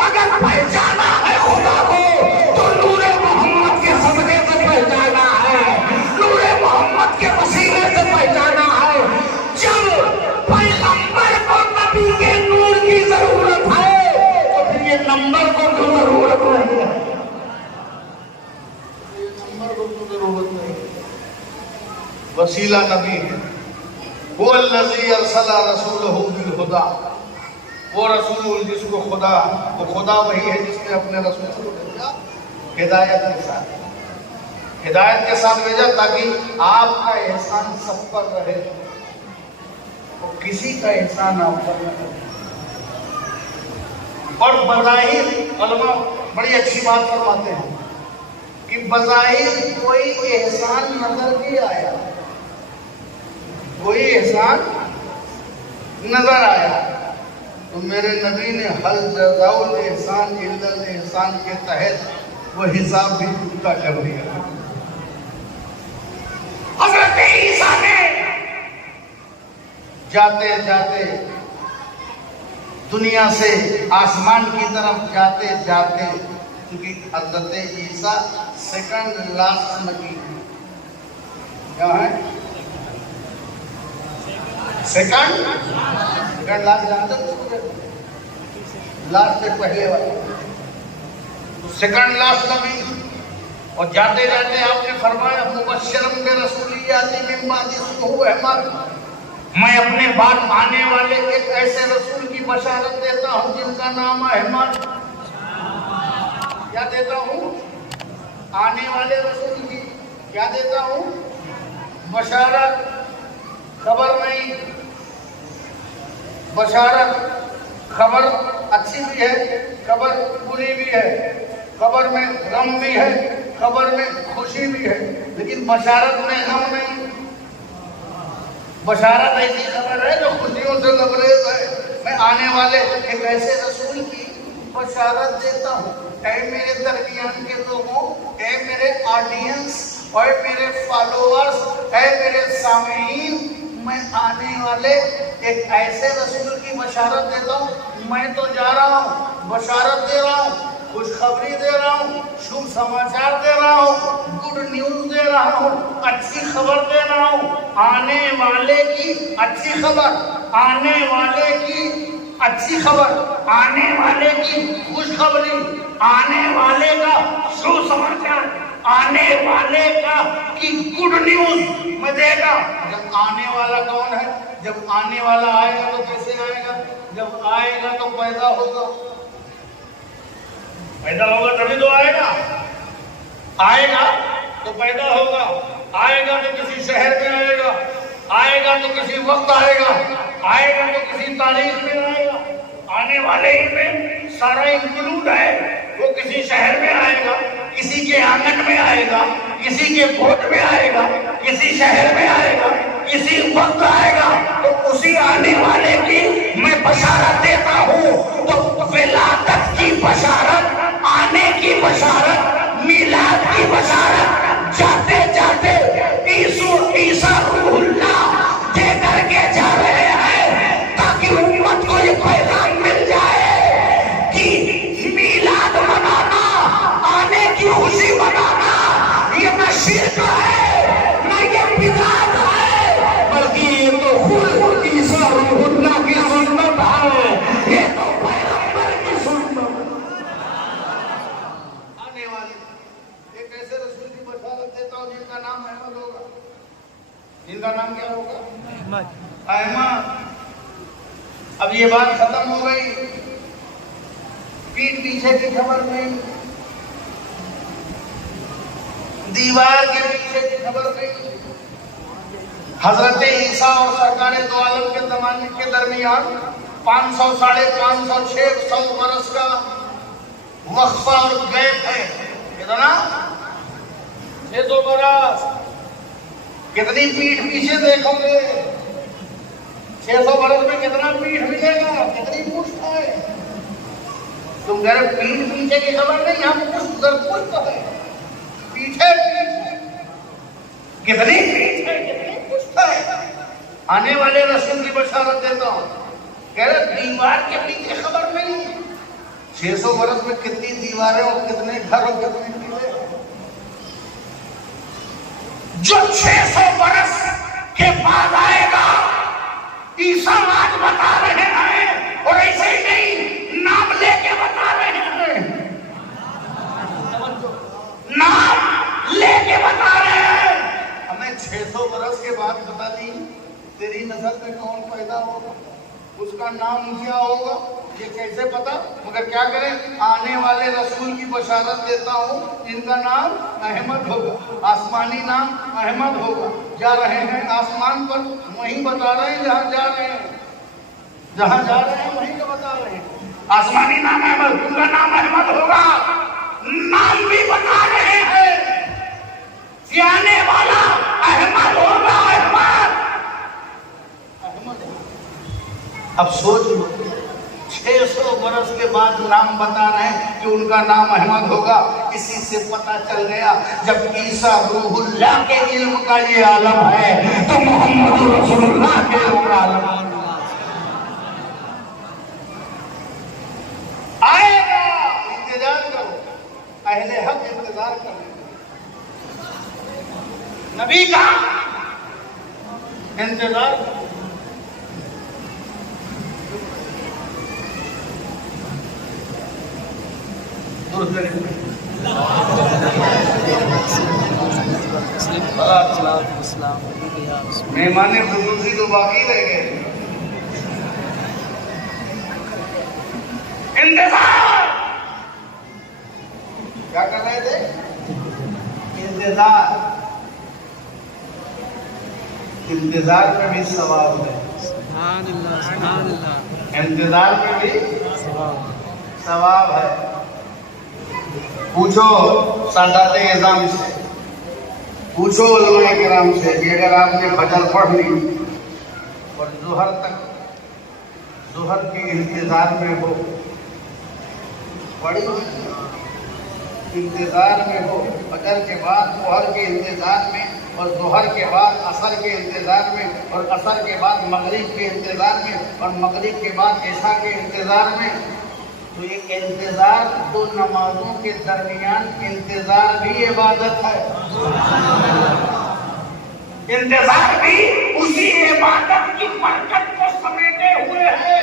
اگر پہچانا ہے خدا کو تو نور محمد کے صدقے سے پہچانا ہے، نور محمد کے وسیلے سے پہچانا ہے۔ جب پیغمبر کو نبی کے نور کی ضرورت ہے تو پھر یہ نمبر کو تو ضرورت نہیں ہے، نمبر کو تو ضرورت نہیں ہے۔ وسیلہ نبی ہے، وہ الذی ارسل رسولہ بالہدی، وہ رسول جس کو خدا، وہ خدا وہی ہے جس نے اپنے رسول کو بھیجا ہدایت کے ساتھ، ہدایت کے ساتھ بھیجا تاکہ آپ کا احسان سب پر رہے اور کسی کا احسان آپ پر نہ رہے۔ اور بظاہر علماء بڑی اچھی بات فرماتے ہیں کہ بظاہر کوئی احسان نظر نہیں آیا، کوئی احسان نظر آیا تو میرے نبی نے حل جزاء الاحسان الا الاحسان کے تحت وہ حساب بھی پختہ کر دیا۔ حضرت عیسیٰ نے جاتے جاتے دنیا سے آسمان کی طرف جاتے جاتے، کیونکہ حضرت عیسیٰ سیکنڈ لاسٹ نبی کیا ہے؟ سیکنڈ لاسٹ جانتے ہیں؟ لاسٹ سے پہلے والا سیکنڈ لاسٹ نبی۔ اور جاتے جاتے آپ نے فرمایا مبشرم برسول یاتی من بعد اسمہ احمد، میں اپنے بعد آنے والے ایک ایسے رسول کی بشارت دیتا ہوں جن کا نام احمد۔ کیا دیتا ہوں؟ آنے والے رسول کی کیا دیتا ہوں؟ بشارت، خبر نہیں، بشارت۔ خبر اچھی بھی ہے، خبر بری بھی ہے، خبر میں غم بھی ہے، قبر میں خوشی بھی ہے لیکن بشارت میں غم نہیں. بشارت ایسی خبر ہے جو خوشیوں سے لبریز ہے. میں آنے والے ایک ایسے رسول کی بشارت دیتا ہوں. اے میرے درمیان کے لوگوں، اے میرے آڈینس، اے میرے فالوورز، اے میرے سامعین، میں آنے والے ایک ایسے رسول کی بشارت دیتا ہوں. میں تو جا رہا ہوں، بشارت دے رہا ہوں، خوشخبری دے رہا ہوں، شبھ سماچار دے رہا ہوں، گڈ نیوز دے رہا ہوں، اچھی خبر دے رہا ہوں. آنے والے کی اچھی خبر، آنے والے کی اچھی خبر، آنے والے کی خوشخبری، آنے والے کا شبھ سماچار، آنے والے کا کی گڈ نیوز میں دے گا. جب آنے والا کون ہے؟ جب آنے والا آئے گا تو کیسے آئے گا؟ جب آئے گا تو پیدا ہوگا. پیدا ہوگا تبھی تو آئے گا. آئے گا تو پیدا ہوگا. آئے گا تو کسی شہر میں آئے گا، آئے گا تو کسی وقت آئے گا، آئے گا تو کسی تاریخ میں آئے گا. آنے والے ہی میں سارا انکلوڈ ہے. وہ کسی شہر میں آئے گا، کسی کے آنگن میں آئے گا، کسی کے کوٹ میں آئے گا، کسی شہر میں آئے گا، کسی وقت آئے گا. تو اسی آنے والے کی میں بشارت دیتا ہوں. تو ولادت کی بشارت، آنے کی بشارت، میلاد کی بشارت جاتے جاتے عیسیٰ روح اللہ دے کر کے جا رہے ہیں تاکہ امت کو یہ پیغام مل جائے کہ میلاد منانا، آنے کی خوشی منانا یہ نہ شرک ہے نہ یہ بدعت ہے، بلکہ یہ تو خود عیسیٰ روح اللہ کی سنت ہے. یہ تو پیغمبر کی سنت ہے. آنے والے ایک ایسے رسول کی بشارت دیتا ہوں جن کا نام احمد ہوگا. جن کا نام کیا ہوگا؟ احمد. اب یہ بات ختم ہو گئی. پیٹ پیچھے کی خبر نہیں، دیوار کے پیچھے کی خبر نہیں. حضرت عیسیٰ اور سرکار دو عالم کے زمانے کے درمیان 500 ساڑھے 500 600 برس کا وقفہ اور گیپ ہے. کتنا؟ 600 برس. کتنی پیٹھ پیچھے دیکھو گے؟ 600 برس میں کتنا پیٹھ ملے گا؟ کتنی پشت ہے؟ تم کہہ رہے پیٹھ پیچھے کی خبر نہیں، یہاں پشت در پشت ہے. پیچھے کتنی پیٹھ ہے، کتنی پشت ہے. آنے والے رسول کی بشارت دیتا ہوں. کہہ رہے دیوار کے پیچھے خبر نہیں. 600 برس میں کتنی دیواریں اور کتنے گھر اور کتنے قلعے. جو 600 برس کے بعد آئے گا عیسیٰ آج بتا رہے ہیں، اور ایسے ہی نہیں نام لے کے بتا رہے ہیں. نام لے کے بتا رہے ہیں. ہمیں 600 برس کے بعد بتا دی تیری نسل میں کون پیدا ہوگا، اس کا نام کیا ہوگا. یہ کیسے پتا؟ مگر کیا کریں، آنے والے رسول کی بشارت دیتا ہوں جن کا نام احمد ہوگا. آسمانی نام احمد ہوگا. جا رہے ہیں آسمان پر، وہیں بتا رہے ہیں جہاں جا رہے ہیں. جہاں جا رہے ہیں وہیں کا بتا رہے ہیں. آسمانی نام احمد، ان کا نام احمد ہوگا. نام بھی بتا رہے ہیں کہ آنے والا احمد ہوگا. احمد احمد. اب سوچ لو، 600 برس کے بعد نام بتا رہے ہیں کہ ان کا نام احمد ہوگا. اسی سے پتا چل گیا جب عیسیٰ روح اللہ کے علم کا یہ عالم ہے تو محمد رسول اللہ کے علم کا عالم آئے گا. انتظار کرو، اہل حق انتظار کرو. نبی کا انتظار کرو. مہمان خصوصی تو باقی رہ گئے. انتظار کیا کر رہے تھے؟ انتظار. انتظار میں بھی ثواب ہے. سبحان اللہ، سبحان اللہ. انتظار میں بھی ثواب ہے. پوچھو سادات اعظام سے، پوچھو علماء کرام سے کہ اگر آپ نے فجر پڑھ لی اور ظہر تک ظہر کے انتظار میں ہو، بڑی انتظار میں ہو، فجر کے بعد ظہر کے انتظار میں، اور ظہر کے بعد عصر کے انتظار میں، اور عصر کے بعد مغرب کے انتظار میں، اور مغرب کے بعد عشاء کے انتظار میں، تو یہ انتظار دو نمازوں کے درمیان انتظار بھی عبادت ہے۔ انتظار بھی اسی عبادت کی برکت کو سمیٹے ہوئے ہے،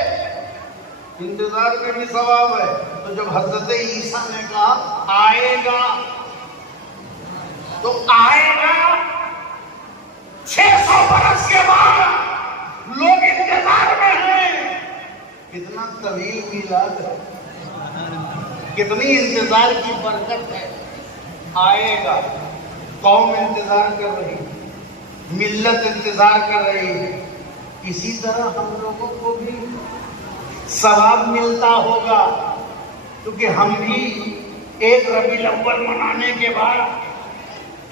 انتظار میں بھی ثواب ہے۔ تو جب حضرت عیسیٰ نے کہا آئے گا، تو آئے گا 600 برس کے بعد، لوگ انتظار میں ہیں۔ کتنا طویل میلاد ہے، کتنی انتظار کی برکت ہے۔ آئے گا، قوم انتظار کر رہی، ملت انتظار کر رہی ہے۔ اسی طرح ہم لوگوں کو بھی ثواب ملتا ہوگا، کیونکہ ہم بھی ایک ربیع الاول منانے کے بعد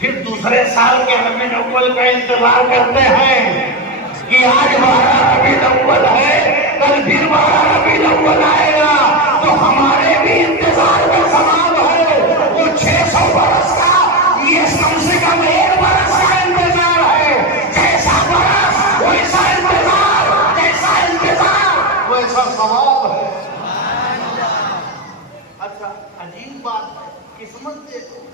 پھر دوسرے سال کے ربیع الاول کا انتظار کرتے ہیں کہ آج 12 ربیع الاول ہے، کل پھر 12 ربیع الاول آئے گا، تو ہمارے بھی انتظار میں ثواب ہے۔ وہ 600 برس کا، یہ کم سے کم 1 برس کا انتظار ہے۔ جیسا برس ویسا انتظار، جیسا انتظار ویسا ثواب ہے۔ اچھا، عجیب بات ہے، قسمت دیکھو،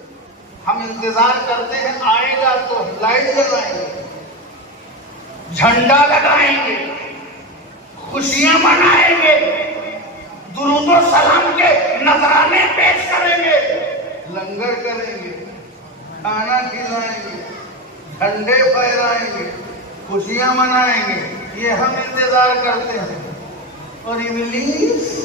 ہم انتظار کرتے ہیں آئے گا تو لائٹ جلائیں گے، جھنڈا لگائیں گے، خوشیاں منائیں گے، درود و سلام کے نذرانے پیش کریں گے، لنگر کریں گے، کھانا کھلائیں گے، جھنڈے پھہرائیں گے، خوشیاں منائیں گے، یہ ہم انتظار کرتے ہیں۔ اور ابلیس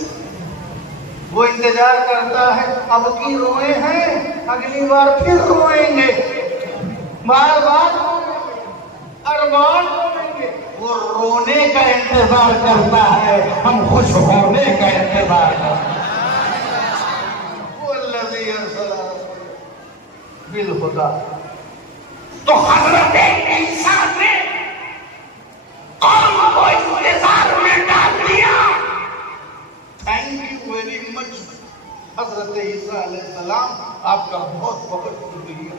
وہ انتظار کرتا ہے، اب کی روئے ہیں، اگلی بار پھر روئیں گے، بار بار ہر بار روئیں گے۔ وہ رونے کا انتظار کرتا ہے، ہم خوش ہونے کا انتظار کرتے ہیں۔ وہ الذی ارسل رسولہ بالہدی۔ تو حضرت عیسیٰ نے قوم کو انتظار میں ڈال دیا۔ تھینک یو ویری مچ حضرت عیسیٰ علیہ السلام، آپ کا بہت بہت شکریہ۔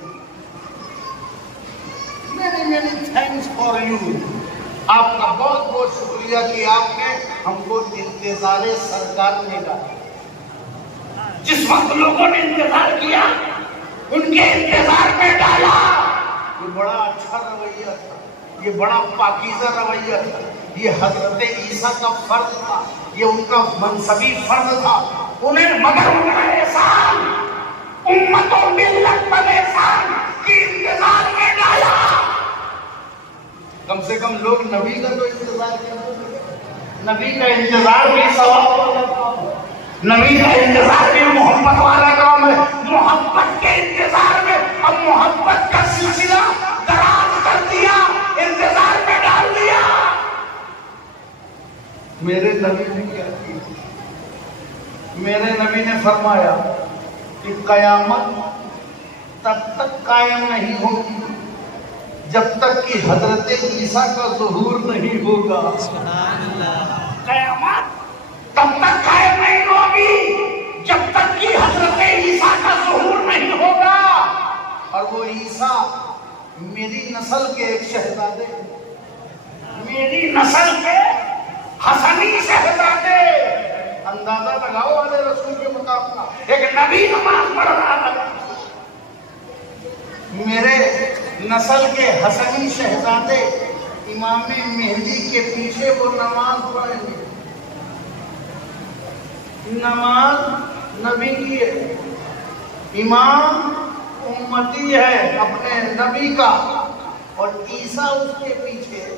many many thanks for you، آپ کا بہت بہت شکریہ کہ آپ نے ہم کو انتظار سرکار میں ڈالا۔ جس وقت لوگوں نے انتظار کیا، ان کے انتظار میں ڈالا، یہ بڑا اچھا رویہ تھا، یہ بڑا پاکیزہ رویہ تھا، یہ حضرت عیسیٰ کا فرض تھا، یہ ان کا منصبی فرض تھا۔ انہیں مگر ان کا احسان، امت و ملت پر احسان کی انتظار میں ڈالا۔ کم سے کم لوگ نبی کا تو انتظار کرتے، نبی کا انتظار بھی ثواب والا کام ہے، نبی کا انتظار بھی محبت والا کام ہے۔ محبت کے انتظار میں اب محبت کا سلسلہ دراز کر دیا، انتظار میں ڈال دیا۔ میرے نبی نے کیا کیا؟ میرے نبی نے فرمایا کہ قیامت تب تک قائم نہیں ہوگی جب تک کہ حضرت عیسیٰ کا ظہور نہیں ہوگا۔ قیامت تب تک قائم نہیں ہوگی جب تک کہ حضرت عیسیٰ کا ظہور نہیں ہوگا۔ اور وہ عیسیٰ میری نسل کے ایک شہزادے، میری نسل کے حسنی شہزادے، اندازہ لگاؤ والے رسول کے مقابلہ، ایک نبی نماز پڑھ رہا تھا، میرے نسل کے حسنی شہزادے امام مہدی کے پیچھے وہ نماز پڑھیں گے۔ نماز نبی کی ہے، امام امتی ہے اپنے نبی کا، اور عیسیٰ اس کے پیچھے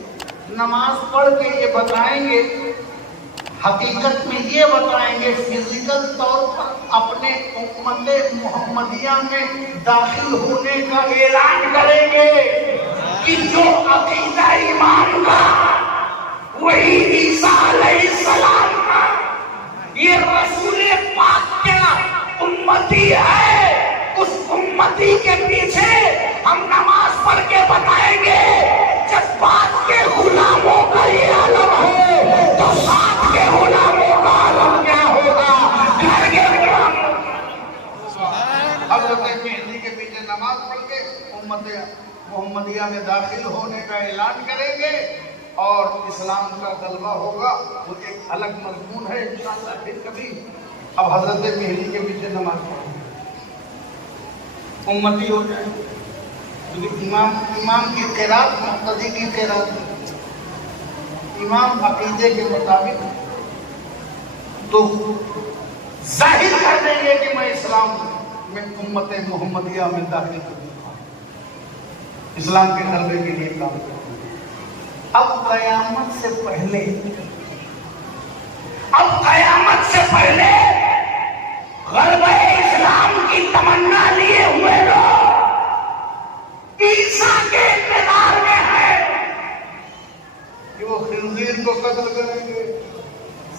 نماز پڑھ کے یہ بتائیں گے، حقیقت میں یہ بتائیں گے، فزیکل طور پر اپنے امت محمدیہ میں داخل ہونے کا اعلان کریں گے کہ جو عقیدہ ایمان کا وہی عیسیٰ علیہ السلام کا، یہ رسول پاک کا امتی ہے۔ محمدیہ میں داخل ہونے کا اعلان کریں گے اور اسلام کا غلبہ ہوگا. وہ ایک الگ مضمون ہے انشاءاللہ پھر کبھی. اب حضرت مہدی کے پیچھے نماز پڑھیں امتی ہو جائے. امام کی قرات مقتدی کی قرات امام عقیدے کے مطابق تو ظاہر کر دیں گے کہ میں اسلام میں امت محمدیہ میں داخل کروں، اسلام کے غلبے کے لیے کام کروں. اب قیامت سے پہلے غلبہ اسلام کی تمنا لیے ہوئے لوگ عیسیٰ کے انتظار میں ہیں کہ وہ خنزیر کو قتل کریں گے،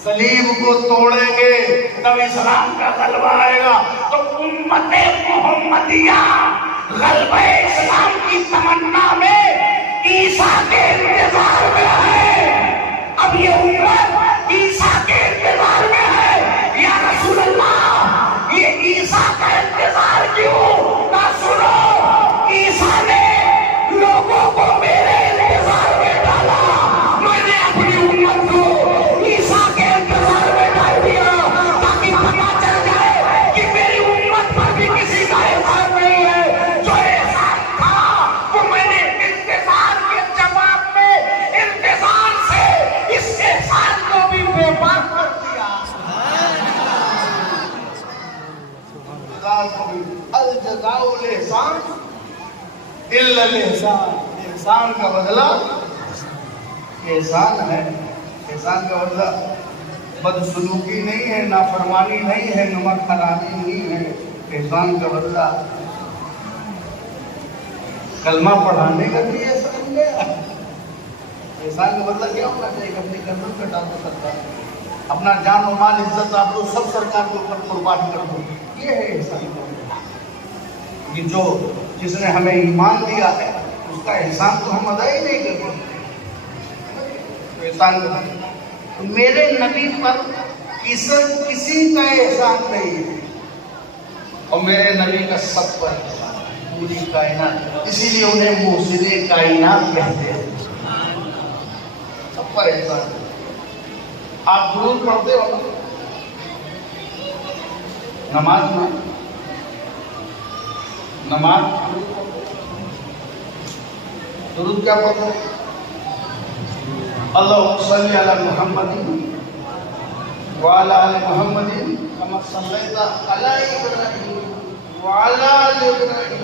صلیب کو توڑیں گے، تب اسلام کا غلبہ آئے گا. تو امت محمدیہ غلبہ اسلام کی تمنا میں عیسیٰ کے انتظار میں ہے. اب یہ امت عیسیٰ کے انتظار میں ہے. یا رسول اللہ یہ عیسیٰ کا انتظار کیوں؟ نہ سنو، عیسیٰ نے لوگوں کو میرے انتظار میں ڈالا، میں نے اپنی امت کو عیسیٰ کے انتظار میں ڈال دیا تاکہ پتہ چل جائے کہ میری امت پر بھی کسی کا احسان نہیں ہے. جو احسان تھا وہ میں نے انتظار کے جواب میں انتظار سے اس احسان کو بھی بے بات کر دیا. الجزاء الاحسان الا الاحسان. احسان کا بدلہ احسان ہے. احسان کا بدلہ بدسلوکی نہیں ہے، نافرمانی نہیں ہے، نمک حرامی نہیں ہے. احسان کا بدلہ کلمہ پڑھانے کا بھی احسان ہے. احسان کا بدلہ کیا ہونا چاہیے؟ اپنی گردن پہ ڈال دو سرکار، اپنا جان و مال عزت آپ لوگ سب سرکار کے اوپر قربان کر دو. یہ ہے احسان کا بدلہ. کہ جو جس نے ہمیں ایمان دیا ہے اس کا احسان تو ہم ادا ہی نہیں کرتے. احسان کا میرے نبی پر کسی کا احسان نہیں ہے اور میرے نبی کا سب پر احسان ہے، پوری کائنات. اسی لیے انہیں محسن کائنات کہتے ہیں. سب پر احسان ہے. آپ درود پڑھتے ہو نماز میں؟ نماز درود کیا پڑھتے ہیں؟ اللہم صلی علی محمد وعلی آل محمد کما صلیت علی ابراہیم وعلی آل ابراہیم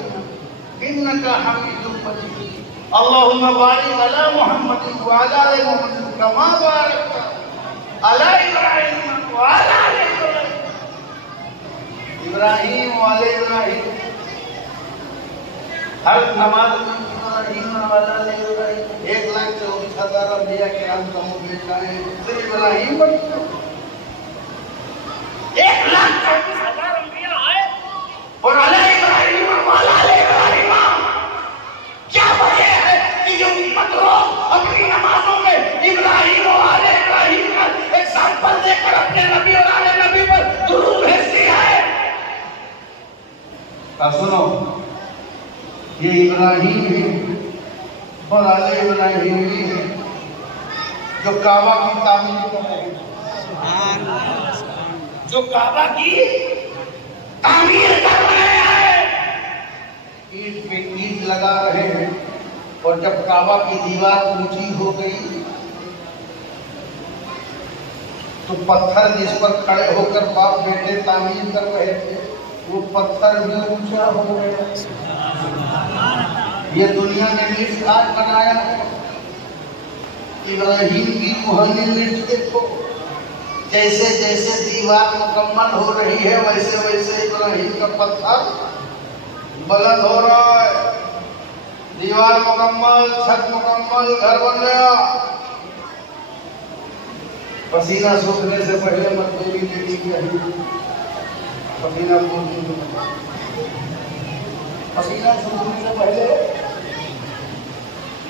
انک حمید مجید. اللہم بارک علی محمد وعلی آل محمد کما بارکت علی ابراہیم وعلی آل ابراہیم. ابراہیم والے ابراہیم ہر نماز میں ابراہیم والا ابراہیم 1,24,000 انبیاء کے نام سمجھ لے جائیں تو ابراہیم پر 1,24,000 انبیاء آئے اور علی ابراہیم والا ابراہیم. کیا وجہ ہے کہ یہ امت روز اپنی نمازوں میں ابراہیم اور ابراہیم کا ایگزامپل دے کر اپنے نبی اور آل نبی پر درود بھیجتی ہے؟ سنو، یہ ابراہیم ہے اور آل ابراہیم بھی ہے جو کعبہ کی تعمیر کر رہے ہیں، جو کعبہ کی تعمیر کر رہے ہیں، اینٹ پہ اینٹ لگا رہے ہیں. اور جب کعبہ کی دیوار اونچی ہو گئی تو پتھر جس پر کھڑے ہو کر باپ بیٹے تعمیر کر رہے تھے وہ پتھر بھی اونچا ہو گیا. یہ دنیا نے نیز آج بنایا ہے. ابراہیم کی روحانی نیز دیکھو، جیسے جیسے دیوار مکمل ہو رہی ہے ویسے ویسے ابراہیم کا پتھر بلند ہو رہا ہے. دیوار مکمل، چھت مکمل، گھر بن گیا. پسینہ سوکھنے سے پہلے مزدوری دینی چاہیے. پسینہ سوکھنے سے پہلے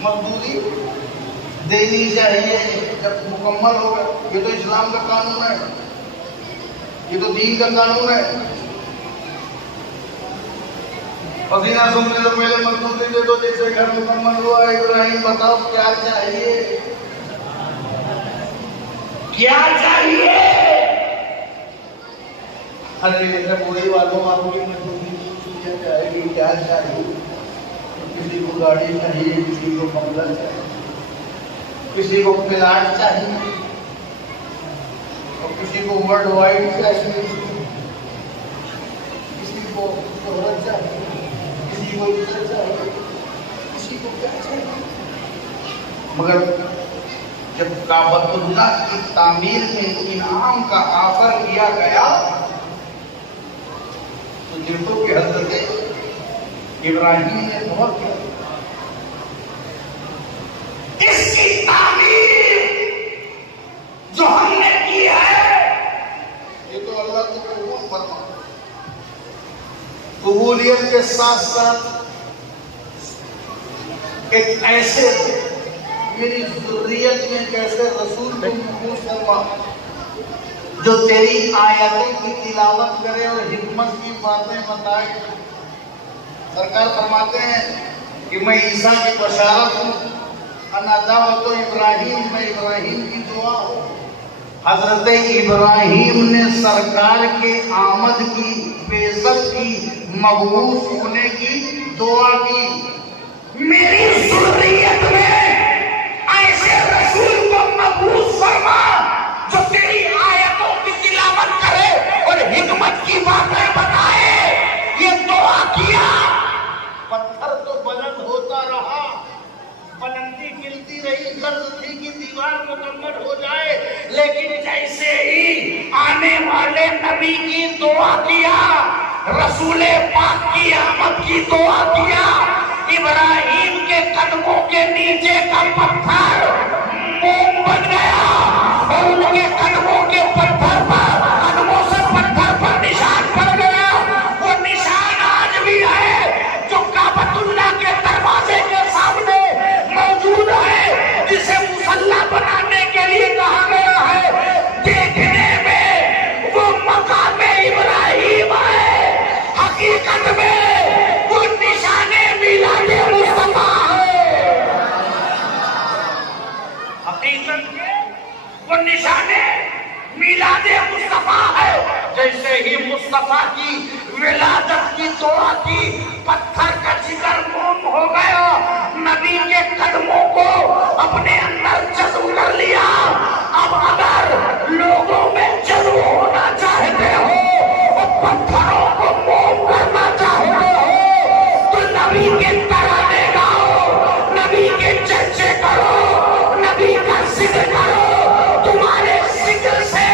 مزدوری دینی چاہیے جب مکمل ہوگا. یہ تو اسلام کا قانون ہے، یہ تو دین کا قانون ہے. پسینہ سننے سے پہلے مضبوطی دے دو جیسے گھر مکمل ہوا ہے۔ ابراہیم بتاؤ کیا چاہیے؟ کیا چاہیے؟ ارے جیسے بوڑھی والوں آپ کی مضبوطی پوچھنی چاہے گی کیا چاہیے؟ کسی کو گاڑی چاہیے، کسی کو بنگلہ چاہیے، کسی کو پلاٹ چاہیے، اور کسی کو ورلڈ وائڈ چاہیے، کسی کو شہرت چاہیے، کسی کو عزت چاہیے، کسی کو کیا چاہیے۔ مگر جب کعبۃ اللہ کی تعمیر میں انعام کا آفر کیا گیا تو دیکھو کہ حضرت ابراہیم نے بہت کیا، اس کی تعمیر جو ہم نے کی ہے یہ تو اللہ کو قبول فرما، قبولیت کے ساتھ ساتھ ایک ایسے میری ذریت میں کیسے رسول کو مبعوث فرما جو تیری آیتوں کی تلاوت کرے اور حکمت کی باتیں بتائے۔ سرکار فرماتے ہیں کہ میں عیسیٰ کی بشارت ہوں، انا دعوت ابراہیم، میں ابراہیم کی دعا ہوں۔ حضرت ابراہیم نے سرکار کے آمد کی، بعثت کی، مبعوث ہونے کی دعا کی۔ میری ذریت میں ایسے رسول کو مبعوث فرما جو تیری آیتوں کی تلاوت کرے اور حکمت کی باتیں بتائے۔ یہ دعا کیا، پتھر تو بلند ہوتا رہا، بلندی ملتی رہی، غرض تھی کہ دیوار مکمل ہو جائے، لیکن جیسے ہی آنے والے نبی کی دعا کیا، رسول پاک کی آمد کی دعا کیا، ابراہیم کے قدموں کے نیچے کا پتھر موم بن گیا اور ان کے قدموں کے پتھر پر، قدموں سے پتھر پر نشان پڑ گیا۔ وہ نشان آج بھی ہے جو کعبۃ اللہ کے دروازے کے سامنے موجود ہے، جسے مصلی بنانے کے لیے کہا گیا ہے۔ دیکھنے میں وہ مقام ابراہیم ہے، حقیقت میں وہ نشان میلاد مصطفیٰ ہے۔ حقیقت میں وہ نشان میلاد مصطفیٰ ہے۔ جیسے ہی مصطفیٰ کی ولادت کی دعا کی، پتھر کا جگر موم ہو گیا، نبی کے قدموں کو اپنے اندر جذب کر لیا۔ اب اگر لوگوں میں جذب ہونا چاہتے ہو اور پتھروں کو موم کرنا چاہتے ہو تو نبی کے ترانے گاؤ، نبی کے چرچے کرو، نبی کا ذکر کرو۔ تمہارے ذکر سے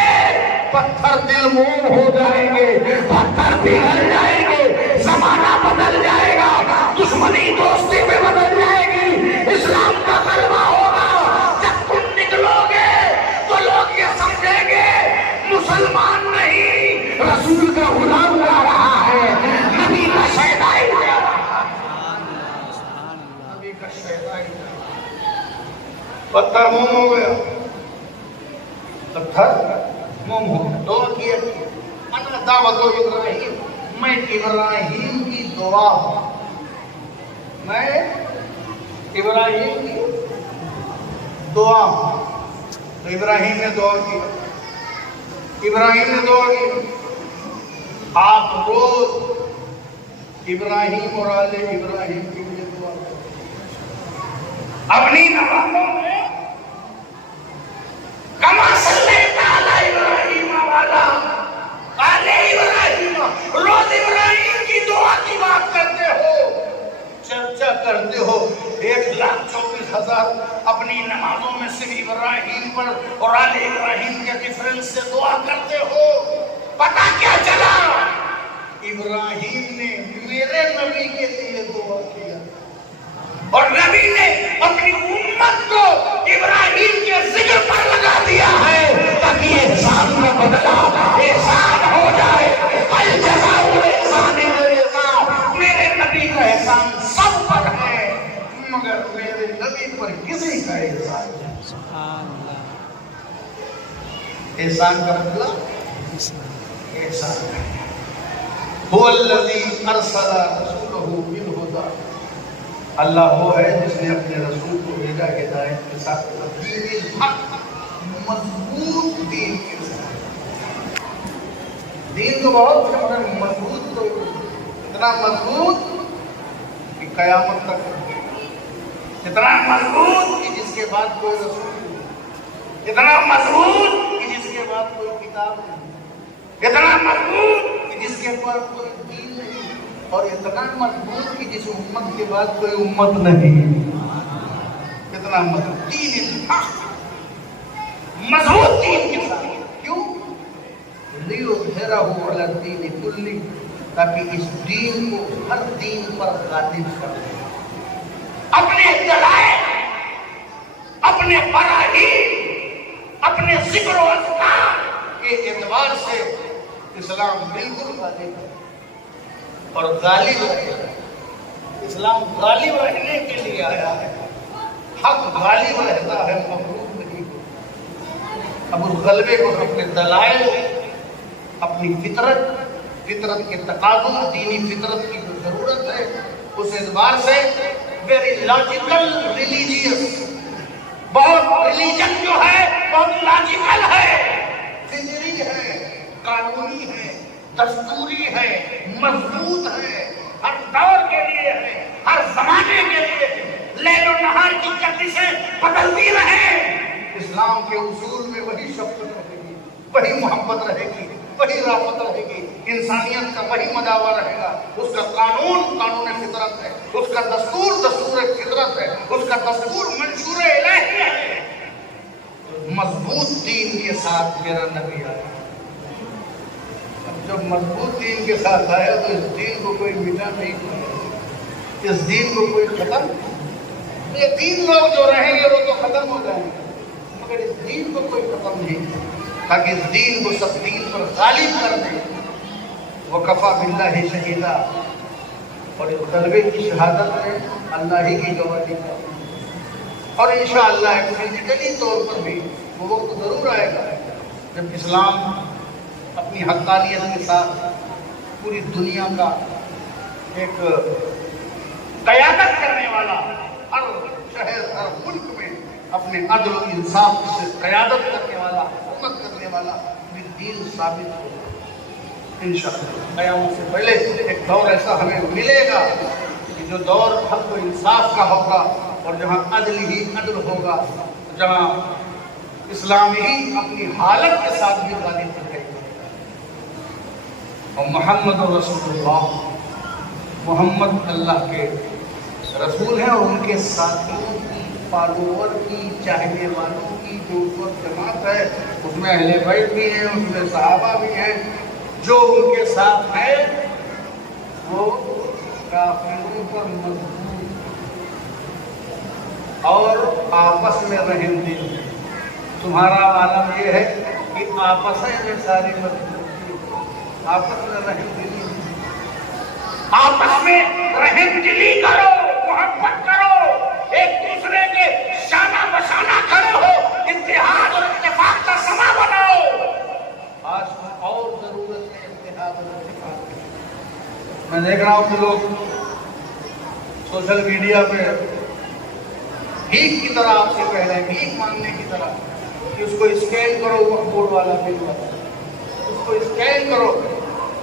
پتھر دل موم ہو جائیں گے، پتھر پگھل جائیں گے، زمانہ بدل جائے گا، دشمنی دوستی میں بدل جائے گی، اسلام کا غلبہ ہوگا۔ جب تم نکلو گے تو لوگ یہ سمجھیں گے مسلمان نہیں، رسول کا غلام جا رہا ہے، نبی کا شہدائی جا رہا ہے، نبی کا شہدائی جا رہا ہے۔ پتھر موم ہو گیا، پتھر موم ہو گیا۔ دعا کیا، انا دعوت ابراہیم، میں ابراہیم کی دعا ہوں، میں ابراہیم کی دعا ہوں۔ تو ابراہیم نے دعا کی، ابراہیم نے دعا کی۔ آپ روز ابراہیم اور آل ابراہیم کے لیے دعا کریں اپنی نمازوں میں۔ کما صلیت علی ابراہیم والا آل ابراہیم، روز ابراہیم کی دعا کی بات کرتے ہو، چرچا کرتے ہو۔ 1,24,000 اپنی نمازوں میں صرف ابراہیم پر اور آل ابراہیم کے ریفرنس سے دعا کرتے ہو۔ پتہ کیا چلا؟ ابراہیم نے میرے نبی کے لیے دعا کیا اور نبی نے اپنی امت کو ابراہیم کے ذکر پر لگا دیا ہے تاکہ احسان کا بدلہ احسان ہو جائے۔ الجزاء احسان الاحسان، میرے نبی کا احسان سب پر ہے مگر میرے نبی پر کسی کا احسان نہیں۔ سبحان اللہ۔ احسان کا مطلب احسان ہے۔ هو الذي ارسل رسوله رسولہ بالہدی، اللہ وہ ہے جس نے اپنے رسول کو بھیجا ہدایت کے ساتھ، دین الحق، مضبوط دین کے ساتھ۔ دین تو بہت ہے مگر مضبوط تو اتنا مضبوط کہ قیامت تک، اتنا مضبوط کہ جس کے بعد کوئی رسول نہیں، اتنا مضبوط کہ جس کے بعد کوئی کتاب نہیں، اتنا مضبوط کہ جس کے بعد کوئی دین نہیں، اور اتنا مضبوط کہ جس امت کے بعد کوئی امت نہیں۔ اتنا مضبوط دین الحق، مضبوط دین کے ساتھ، کیوں؟ لِيُظْهِرَهُ عَلَى الدِّينِ كُلِّهِ، تاکہ اس دین کو ہر دین پر غالب کر دے۔ اپنے دلائل، اپنے براہین، اپنے ذکر و اذکار کے اعتبار سے اسلام بالکل غالب ہے اور غالب رہے گا۔ اسلام غالب رہنے کے لیے آیا ہے، حق غالب رہتا ہے، مغلوب نہیں۔ اب اس غلبے کو اپنے دلائل، اپنی فطرت کے تقاضوں، دینی فطرت کی جو ضرورت ہے، اس اعتبار سے ویری لاجیکل ریلیجیس، بہت ریلیجن جو ہے بہت لاجیکل ہے، فطری ہے، قانونی ہے، دستوری ہے، مضبوط ہے، ہر دور کے لیے ہے، ہر زمانے کے لیے ہے، لیل و نہار کی گردشیں بدلتی رہے، اسلام کے اصول میں وہی شفقت رہے گی، وہی محبت رہے گی، وہی رافت رہے گی، انسانیت کا وہی مداوع رہے گا۔ اس کا قانون فطرت ہے، اس کا دستور فطرت ہے، اس کا دستور منشور الہی ہے۔ مضبوط دین کے ساتھ میرا نبی آیا، جب مضبوط دین کے ساتھ آیا تو اس دین کو کوئی مٹا نہیں پایا، اس دین کو کوئی ختم، یہ 3 لوگ جو رہیں گے وہ تو ختم ہو جائیں گے، مگر اس دین کو کوئی ختم نہیں، تاکہ اس دین کو سب دین پر غالب کر دے۔ وَكَفَى بِاللَّهِ شَهِيدًا، اور اس غلبے کی شہادت میں اللہ ہی کی گواہی کا، اور انشاءاللہ فزیکلی طور پر بھی وہ وقت ضرور آئے گا جب اسلام اپنی حقانیت کے ساتھ پوری دنیا کا ایک قیادت کرنے والا، ہر شہر ہر ملک میں اپنے عدل و انصاف سے قیادت کرنے والا، حکومت کرنے والا بھی دین ثابت ہوگا انشاءاللہ۔ قیامت سے پہلے ایک دور ایسا ہمیں ملے گا کہ جو دور حق و انصاف کا ہوگا، اور جہاں عدل ہی عدل ہوگا، جہاں اسلام ہی اپنی حالت کے ساتھ بھی غالب رہے گا۔ اور محمد رسول اللہ، محمد اللہ کے رسول ہیں، اور ان کے ساتھیوں کی، فالوور کی، چاہنے والوں کی جو اس وقت جماعت ہے، اس میں اہل بیت بھی ہیں، اس میں صحابہ بھی ہیں، جو ان کے ساتھ ہے وہ کافروں پر مضبوط اور آپس میں رحم دل۔ تمہارا عالم یہ ہے کہ آپس میں ساری مضبوطی، آپس میں رحم دلی، آپس میں رحم دلی کرو، محبت کرو، ایک دوسرے کے شانہ بشانہ کھڑے ہو، اتحاد اور اتفاق کا سما بناؤ۔ آج اور ضرورت ہے اتحاد اور اتفاق کی۔ میں دیکھ رہا ہوں کہ لوگ سوشل میڈیا پہ بھیک کی طرح آپ سے کہہ رہے ہیں، بھیک مانگنے کی طرح کہ اس کو اسکین کرو، وقف بورڈ والا بل والا، اس کو اسکین کرو۔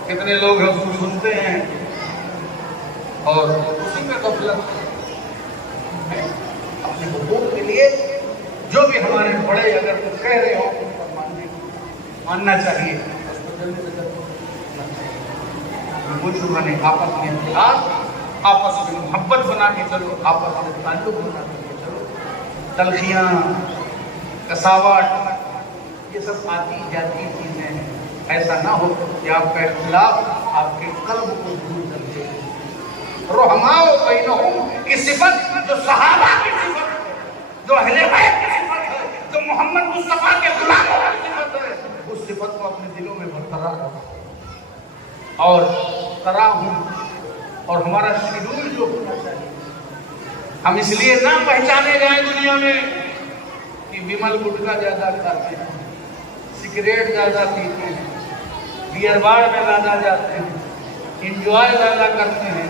کتنے لوگ ہیں اس کو سنتے ہیں اور اسی میں غفلت ہے۔ اپنے حقوق کے لیے جو بھی ہمارے بڑے اگر کچھ کہہ رہے ہو ان پر ماننا چاہیے، اس کو جلدی سے جلدی کرنا چاہیے۔ بزرگوں نے آپس میں اتحاد، آپس میں محبت بنا کے چلو، آپس میں تعلق بنا کے چلو۔ تلخیاں، کساوٹ، یہ سب آتی جاتی چیزیں ہیں، ایسا نہ ہو کہ آپ کا اختلاف آپ کے قلب کو دور کر دے۔ رحماء بینہم کی صفت جو صحابہ کی صفت ہے، جو اہل بیت کی صفت ہے، جو محمد مصطفیٰ کے غلاموں کی صفت ہے، اس صفت کو اپنے دلوں میں برقرار رکھو اور تراہم، اور ہمارا شیڈول جو ہونا چاہیے، ہم اس لیے نہ پہچانے جائیں دنیا میں کہ ومل گٹکا زیادہ کھاتے ہیں، سگریٹ زیادہ پیتے ہیں، بیئر بار میں زیادہ جاتے ہیں، انجوائے زیادہ کرتے ہیں،